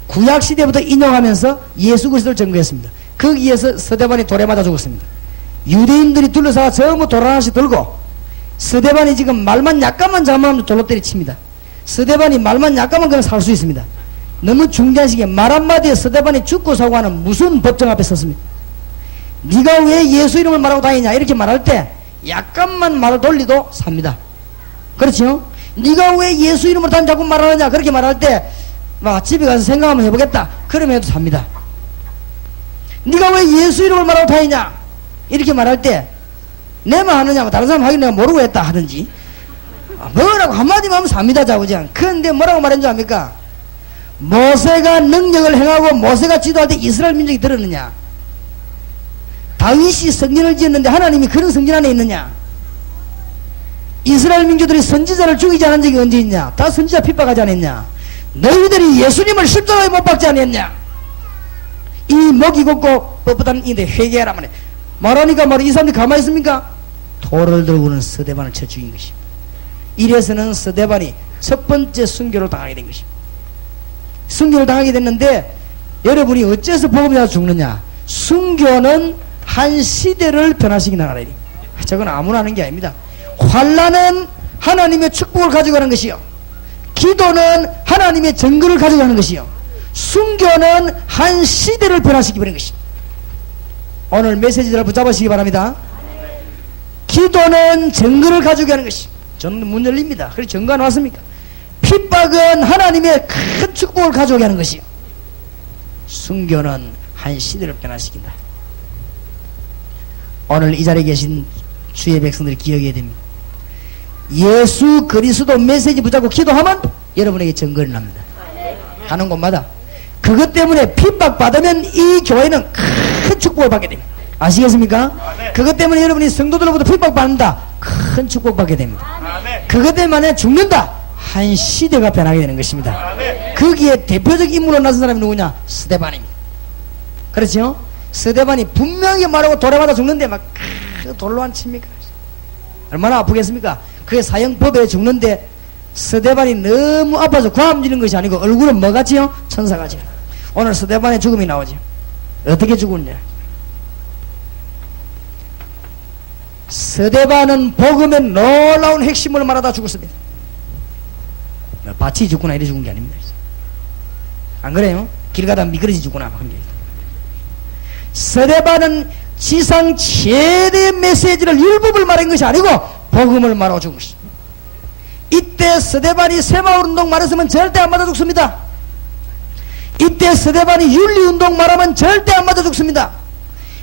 구약시대부터 인용하면서 예수 그리스도를 증거했습니다. 거기에서 스데반이 돌에 맞아 죽었습니다. 유대인들이 둘러싸아 전부 돌 하나씩 들고, 스데반이 지금 말만 약간만 잘못하면 돌로 때리칩니다. 스데반이 말만 약간만 그냥 살 수 있습니다. 너무 중대한 시기에 말 한마디에 스데반이 죽고 사고 하는 무슨 법정 앞에 섰습니다. 네가 왜 예수 이름을 말하고 다니냐 이렇게 말할 때 약간만 말을 돌리도 삽니다. 그렇죠? 네가 왜 예수 이름으로 자꾸 말하느냐 그렇게 말할 때 막 집에 가서 생각 한번 해보겠다 그러면 해도 삽니다. 네가 왜 예수 이름을 말하고 다니냐 이렇게 말할 때 내만 하느냐 다른 사람 하긴 내가 모르고 했다 하든지 뭐라고 한마디만 하면 삽니다. 자우장. 그런데 뭐라고 말한 줄 압니까? 모세가 능력을 행하고 모세가 지도할 때 이스라엘 민족이 들었느냐? 다윗이 성전을 지었는데 하나님이 그런 성전 안에 있느냐? 이스라엘 민족들이 선지자를 죽이지 않은 적이 언제 있냐? 다 선지자 핍박하지 않았냐? 너희들이 예수님을 십자가에 못 박지 않았냐? 이 목이 곱고 뻣뻣한 이인데 회개하라 말해. 말하니까 이 사람들이 가만히 있습니까? 돌을 들고는 스데반을 쳐 죽인 것입니다. 이래서는 스데반이 첫 번째 순교를 당하게 된 것입니다. 순교를 당하게 됐는데 여러분이 어째서 복음을 잡아 죽느냐? 순교는 한 시대를 변화시키는 하나님. 저건 아무나 하는 게 아닙니다. 환난은 하나님의 축복을 가져가는 것이요, 기도는 하나님의 증거를 가져가는 것이요, 순교는 한 시대를 변화시키는 것입니다. 오늘 메시지를 붙잡으시기 바랍니다. 기도는 증거를 가져가는 것입니다. 저는 문 열립니다. 그래서 증거 안 왔습니까? 핍박은 하나님의 큰 축복을 가져오게 하는 것이요, 순교는 한 시대를 변화시킨다. 오늘 이 자리에 계신 주의 백성들이 기억해야 됩니다. 예수 그리스도 메시지 붙잡고 기도하면 여러분에게 증거를 납니다. 가는 곳마다. 그것 때문에 핍박받으면 이 교회는 큰 축복을 받게 됩니다. 아시겠습니까? 그것 때문에 여러분이 성도들로부터 핍박받는다, 큰 축복받게 됩니다. 그것 때문에 죽는다, 한 시대가 변하게 되는 것입니다. 거기에 대표적 인물로 나선 사람이 누구냐? 스데반입니다. 그렇죠? 스데반이 분명히 말하고 돌아마다 죽는데 막 돌로 안 칩니까? 얼마나 아프겠습니까? 그게 사형법에 죽는데 스데반이 너무 아파서 고함지는 것이 아니고 얼굴은 뭐같지요? 천사같이. 오늘 스데반의 죽음이 나오죠. 어떻게 죽었냐? 스데반은 복음의 놀라운 핵심을 말하다 죽었습니다. 밭이 죽구나 이래 죽은 게 아닙니다. 안 그래요? 길 가다 미끄러지 죽구나 막 그런 게. 스데반은 지상 최대 메시지를 일부분을 말한 것이 아니고 복음을 말하고 죽은 것입니다. 이때 스데반이 새마을운동 말했으면 절대 안 맞아 죽습니다. 이때 스데반이 윤리운동 말하면 절대 안 맞아 죽습니다.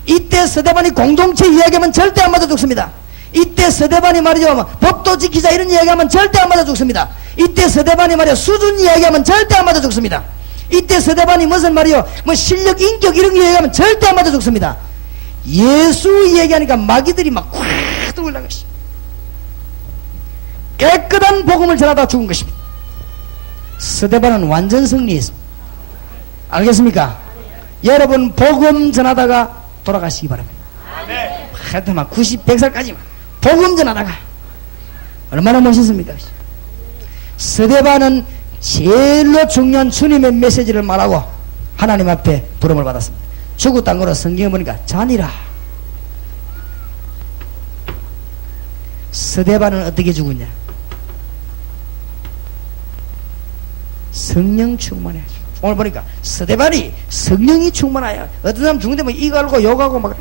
이때 스데반이 공동체 이야기하면 절대 안 맞아 죽습니다. 이때 스데반이 말이죠 법도 지키자 이런 이야기하면 절대 안 맞아 죽습니다. 이때 스데반이 말이요 수준 이야기하면 절대 안 맞아 죽습니다. 이때 스데반이 무슨 말이요 뭐 실력 인격 이런 거 이야기하면 절대 안 맞아 죽습니다. 예수 얘기하니까 마귀들이 막 콱 들어올라간 것입니다. 깨끗한 복음을 전하다 죽은 것입니다. 스데반은 완전 승리했습니다. 알겠습니까? 여러분 복음 전하다가 돌아가시기 바랍니다. 하여튼 막 90, 100살까지 복음 전하다가 얼마나 멋있습니까? 스데반은 제일로 중요한 주님의 메시지를 말하고 하나님 앞에 부름을 받았습니다. 죽었다는 거로 성경에 보니까 잔이라. 스데반은 어떻게 죽었냐? 성령 충만해. 오늘 보니까 스데반이 성령이 충만하여 어떤 사람 죽는데 뭐 이거 알고 욕하고 막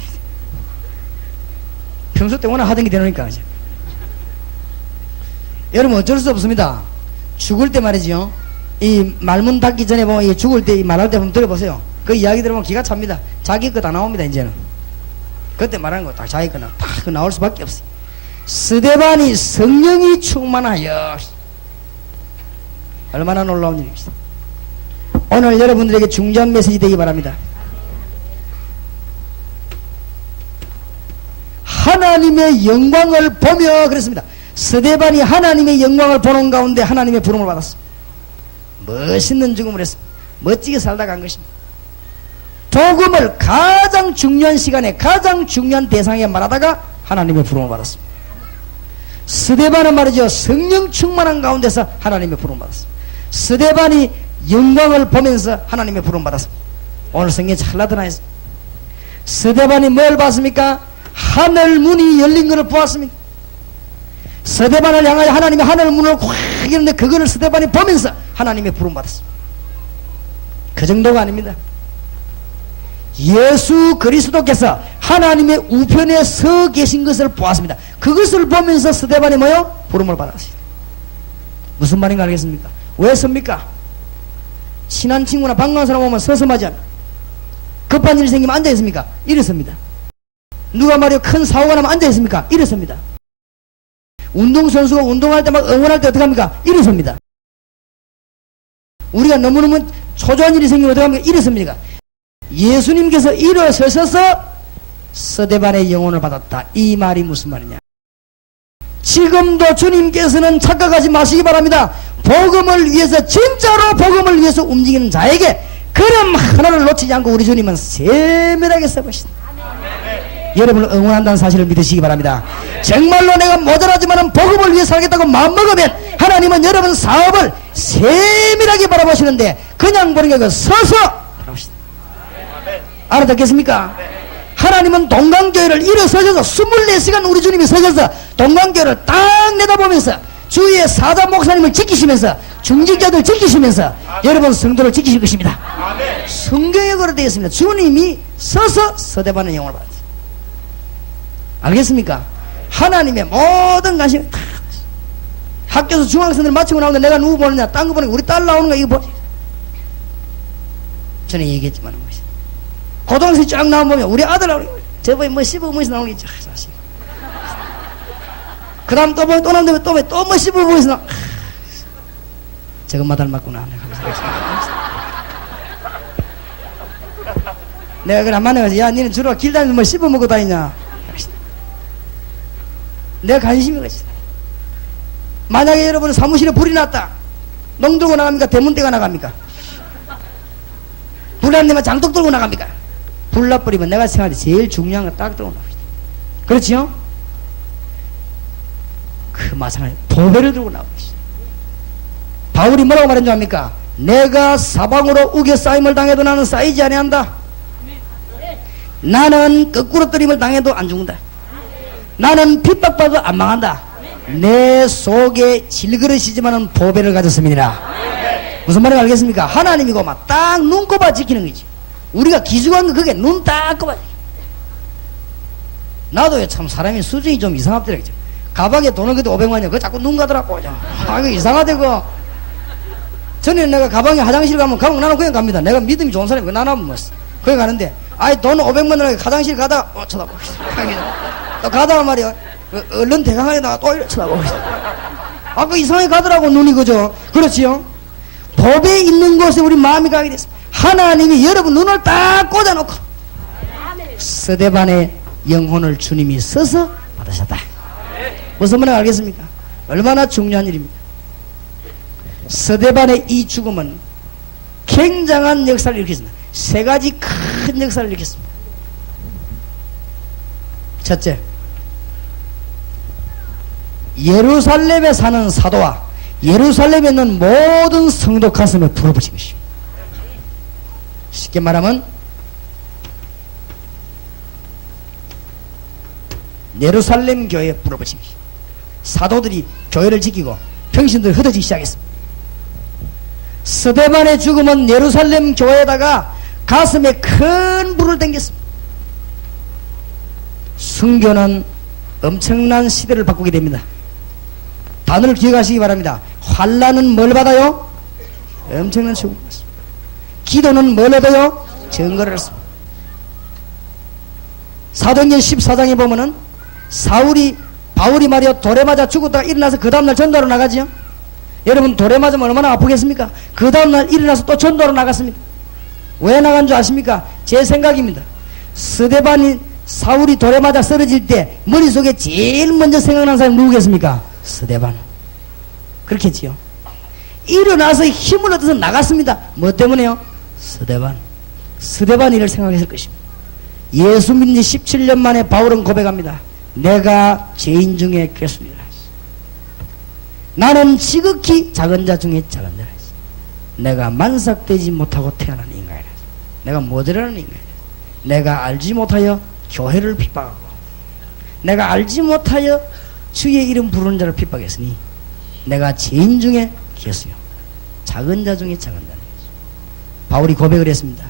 평소 때 워낙 하던 게 되니까 여러분 어쩔 수 없습니다. 죽을 때 말이죠. 이 말문 닫기 전에 보면 죽을 때 말할 때 한번 들어보세요. 그 이야기 들으면 기가 찹니다. 자기 거 다 나옵니다. 이제는 그때 말하는 거 다 자기 거는 다 나올 수밖에 없어요. 스데반이 성령이 충만하여. 얼마나 놀라운 일입니다. 오늘 여러분들에게 중요한 메시지 되기 바랍니다. 하나님의 영광을 보며 그랬습니다. 스데반이 하나님의 영광을 보는 가운데 하나님의 부름을 받았습니다. 멋있는 죽음을 했습니다. 멋지게 살다 간 것입니다. 복음을 가장 중요한 시간에 가장 중요한 대상에 말하다가 하나님의 부름을 받았습니다. 스데반은 말이죠 성령 충만한 가운데서 하나님의 부름을 받았습니다. 스데반이 영광을 보면서 하나님의 부름을 받았습니다. 오늘 성경에 잘 나타나있습니다. 스데반이 뭘 봤습니까? 하늘 문이 열린 것을 보았습니다. 스데반을 향하여 하나님의 하늘 문을 꽉 열는데 그거를 스데반이 보면서 하나님의 부름 받았습니다. 그 정도가 아닙니다. 예수 그리스도께서 하나님의 우편에 서 계신 것을 보았습니다. 그것을 보면서 스데반이 뭐요? 부름을 받았습니다. 무슨 말인가 알겠습니까? 왜 섭니까? 친한 친구나 반가운 사람 오면 서서 맞아. 급한 일이 생기면 앉아있습니까? 일어섭니다. 누가 말이요 큰 사고가 나면 앉아있습니까? 일어섭니다. 운동선수가 운동할 때 막 응원할 때 어떻게 합니까? 일어섭니다. 우리가 너무너무 초조한 일이 생기면 어떻게 합니까? 일어섭니다. 예수님께서 일어서셔서 스데반의 영혼을 받았다. 이 말이 무슨 말이냐? 지금도 주님께서는 착각하지 마시기 바랍니다. 복음을 위해서 진짜로 복음을 위해서 움직이는 자에게 그럼 하나를 놓치지 않고 우리 주님은 세밀하게 써보신다. 여러분을 응원한다는 사실을 믿으시기 바랍니다. 정말로 내가 모자라지만 복음을 위해 살겠다고 마음먹으면 하나님은 여러분 사업을 세밀하게 바라보시는데 그냥 보는 게 아니라 서서 바라보신다. 알아듣겠습니까? 하나님은 동강교회를 일어서셔서 24시간 우리 주님이 서셔서 동강교회를 딱 내다보면서 주위의 사자 목사님을 지키시면서 중직자들 지키시면서 여러분 성도를 지키실 것입니다. 성경에 그렇게 되어 있습니다. 주님이 서서 스데반의 영혼을 받았습니다. 알겠습니까? 하나님의 모든 관심이 다 학교에서 중학생들 마치고 나오는데 내가 누구 보느냐 딴 거 보니까 우리 딸 나오는 거 이거 보지. 전에 얘기했지만 고등학생이 쫙 나오면 우리 아들 나오는 거 저번에 뭐 15분에서 나오는 게 자식. 그 다음 또 보면 또 나오는데 또 뭐 15분에서 나오는 저것만 닮았구나. 내가 그래 만나가지고 야 니는 주로 길 다니면서 뭐 씹어 먹고 다니냐. 내가 관심이 가지. 만약에 여러분 사무실에 불이 났다. 농 들고 나갑니까? 대문대가 나갑니까? 불 안 내면 장독 들고 나갑니까? 불 나버리면 내가 생각할 때 제일 중요한 거 딱 들고 나갑니다. 그렇지요? 그 마찬가지 보배를 들고 나오고 있어요. 바울이 뭐라고 말한 줄 압니까? 내가 사방으로 우겨 쌓임을 당해도 나는 쌓이지 아니한다. 나는 거꾸로 뜨림을 당해도 안 죽는다. 나는 핍박받아도 안 망한다. 내 속에 질그릇이지만은 보배를 가졌습니다. 무슨 말인지 알겠습니까? 하나님이고 막 딱 눈꼽아 지키는 거지. 우리가 기죽한 거 그게 눈 딱 꼽아. 나도 참 사람이 수준이 좀 이상하더라. 가방에 돈은 그때 500만이야. 그거 자꾸 눈 가더라고. 아, 이거 이상하대, 그거. 전에 내가 가방에 화장실 가면 나는 그냥 갑니다. 내가 믿음이 좋은 사람이 나는 뭐. 그냥 가는데, 아이, 돈 500만 원 화장실 가다가, 쳐다보고 있어. 또 가다가 말이야. 얼른 대강에다가 또 이렇게 쳐다보고 있어. 아, 그 이상하게 가더라고, 눈이, 그죠? 그렇지요? 법에 있는 곳에 우리 마음이 가게 됐습니다. 하나님이 여러분 눈을 딱 꽂아놓고, 스데반의 영혼을 주님이 써서 받으셨다. 무슨 말인지 알겠습니까? 얼마나 중요한 일입니다. 스데반의 이 죽음은 굉장한 역사를 일으켰습니다. 세 가지 큰 역사를 일으켰습니다. 첫째, 예루살렘에 사는 사도와 예루살렘에 있는 모든 성도 가슴에 불을 붙인 것입니다. 쉽게 말하면 예루살렘 교회에 불을 붙인 것입니다. 사도들이 교회를 지키고 평신들이 흩어지기 시작했습니다. 스데반의 죽음은 예루살렘 교회에다가 가슴에 큰 불을 땡겼습니다. 순교는 엄청난 시대를 바꾸게 됩니다. 단어를 기억하시기 바랍니다. 환난은 뭘 받아요? 엄청난 축복을 받습니다. 기도는 뭘 얻어요? 증거를 얻습니다. 사도행전 14장에 보면은 바울이 말이요 돌에 맞아 죽었다가 일어나서 그 다음날 전도하러 나가지요. 여러분 돌에 맞으면 얼마나 아프겠습니까? 그 다음날 일어나서 또 전도하러 나갔습니다. 왜 나간 줄 아십니까? 제 생각입니다. 사울이 돌에 맞아 쓰러질 때 머릿속에 제일 먼저 생각나는 사람이 누구겠습니까? 스데반. 그렇겠지요. 일어나서 힘을 얻어서 나갔습니다. 뭐 때문에요? 스데반 일을 생각했을 것입니다. 예수 믿는 지 17년 만에 바울은 고백합니다. 내가 죄인 중에 괴수니라. 나는 지극히 작은 자 중에 작은 자라. 내가 만삭되지 못하고 태어난 인간이라. 내가 모자라는 인간이라. 내가 알지 못하여 교회를 핍박하고 내가 알지 못하여 주의 이름 부르는 자를 핍박했으니 내가 죄인 중에 괴수요 작은 자 중에 작은 자라. 바울이 고백을 했습니다.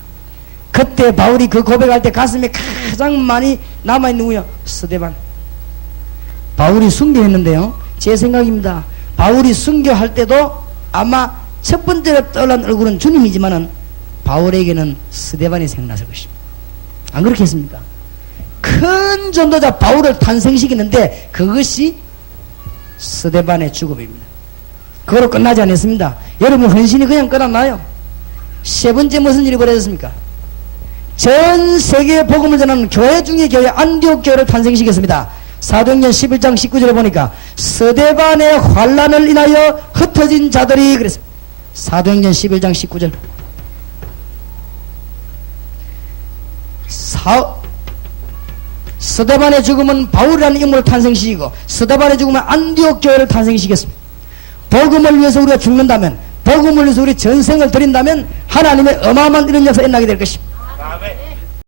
그때 바울이 그 고백할 때 가슴에 가장 많이 남아있는 누구요? 스데반. 바울이 순교했는데요, 제 생각입니다. 바울이 순교할 때도 아마 첫 번째로 떠올란 얼굴은 주님이지만은 바울에게는 스데반이 생각났을 것입니다. 안 그렇겠습니까? 큰 전도자 바울을 탄생시키는데 그것이 스데반의 죽음입니다. 그거로 끝나지 않았습니다. 여러분 헌신이 그냥 끝났나요? 세 번째 무슨 일이 벌어졌습니까? 전 세계에 복음을 전하는 교회 중에 교회 안디옥 교회를 탄생시켰습니다. 사도행전 11장 19절에 보니까 스데반의 환난을 인하여 흩어진 자들이 그랬습니다. 사도행전 11장 19절. 스데반의 죽음은 바울이라는 인물을 탄생시키고 스데반의 죽음은 안디옥 교회를 탄생시켰습니다. 복음을 위해서 우리가 죽는다면, 복음을 위해서 우리 전생을 드린다면 하나님의 어마어마한 이런 역사가 일어나게 될 것입니다.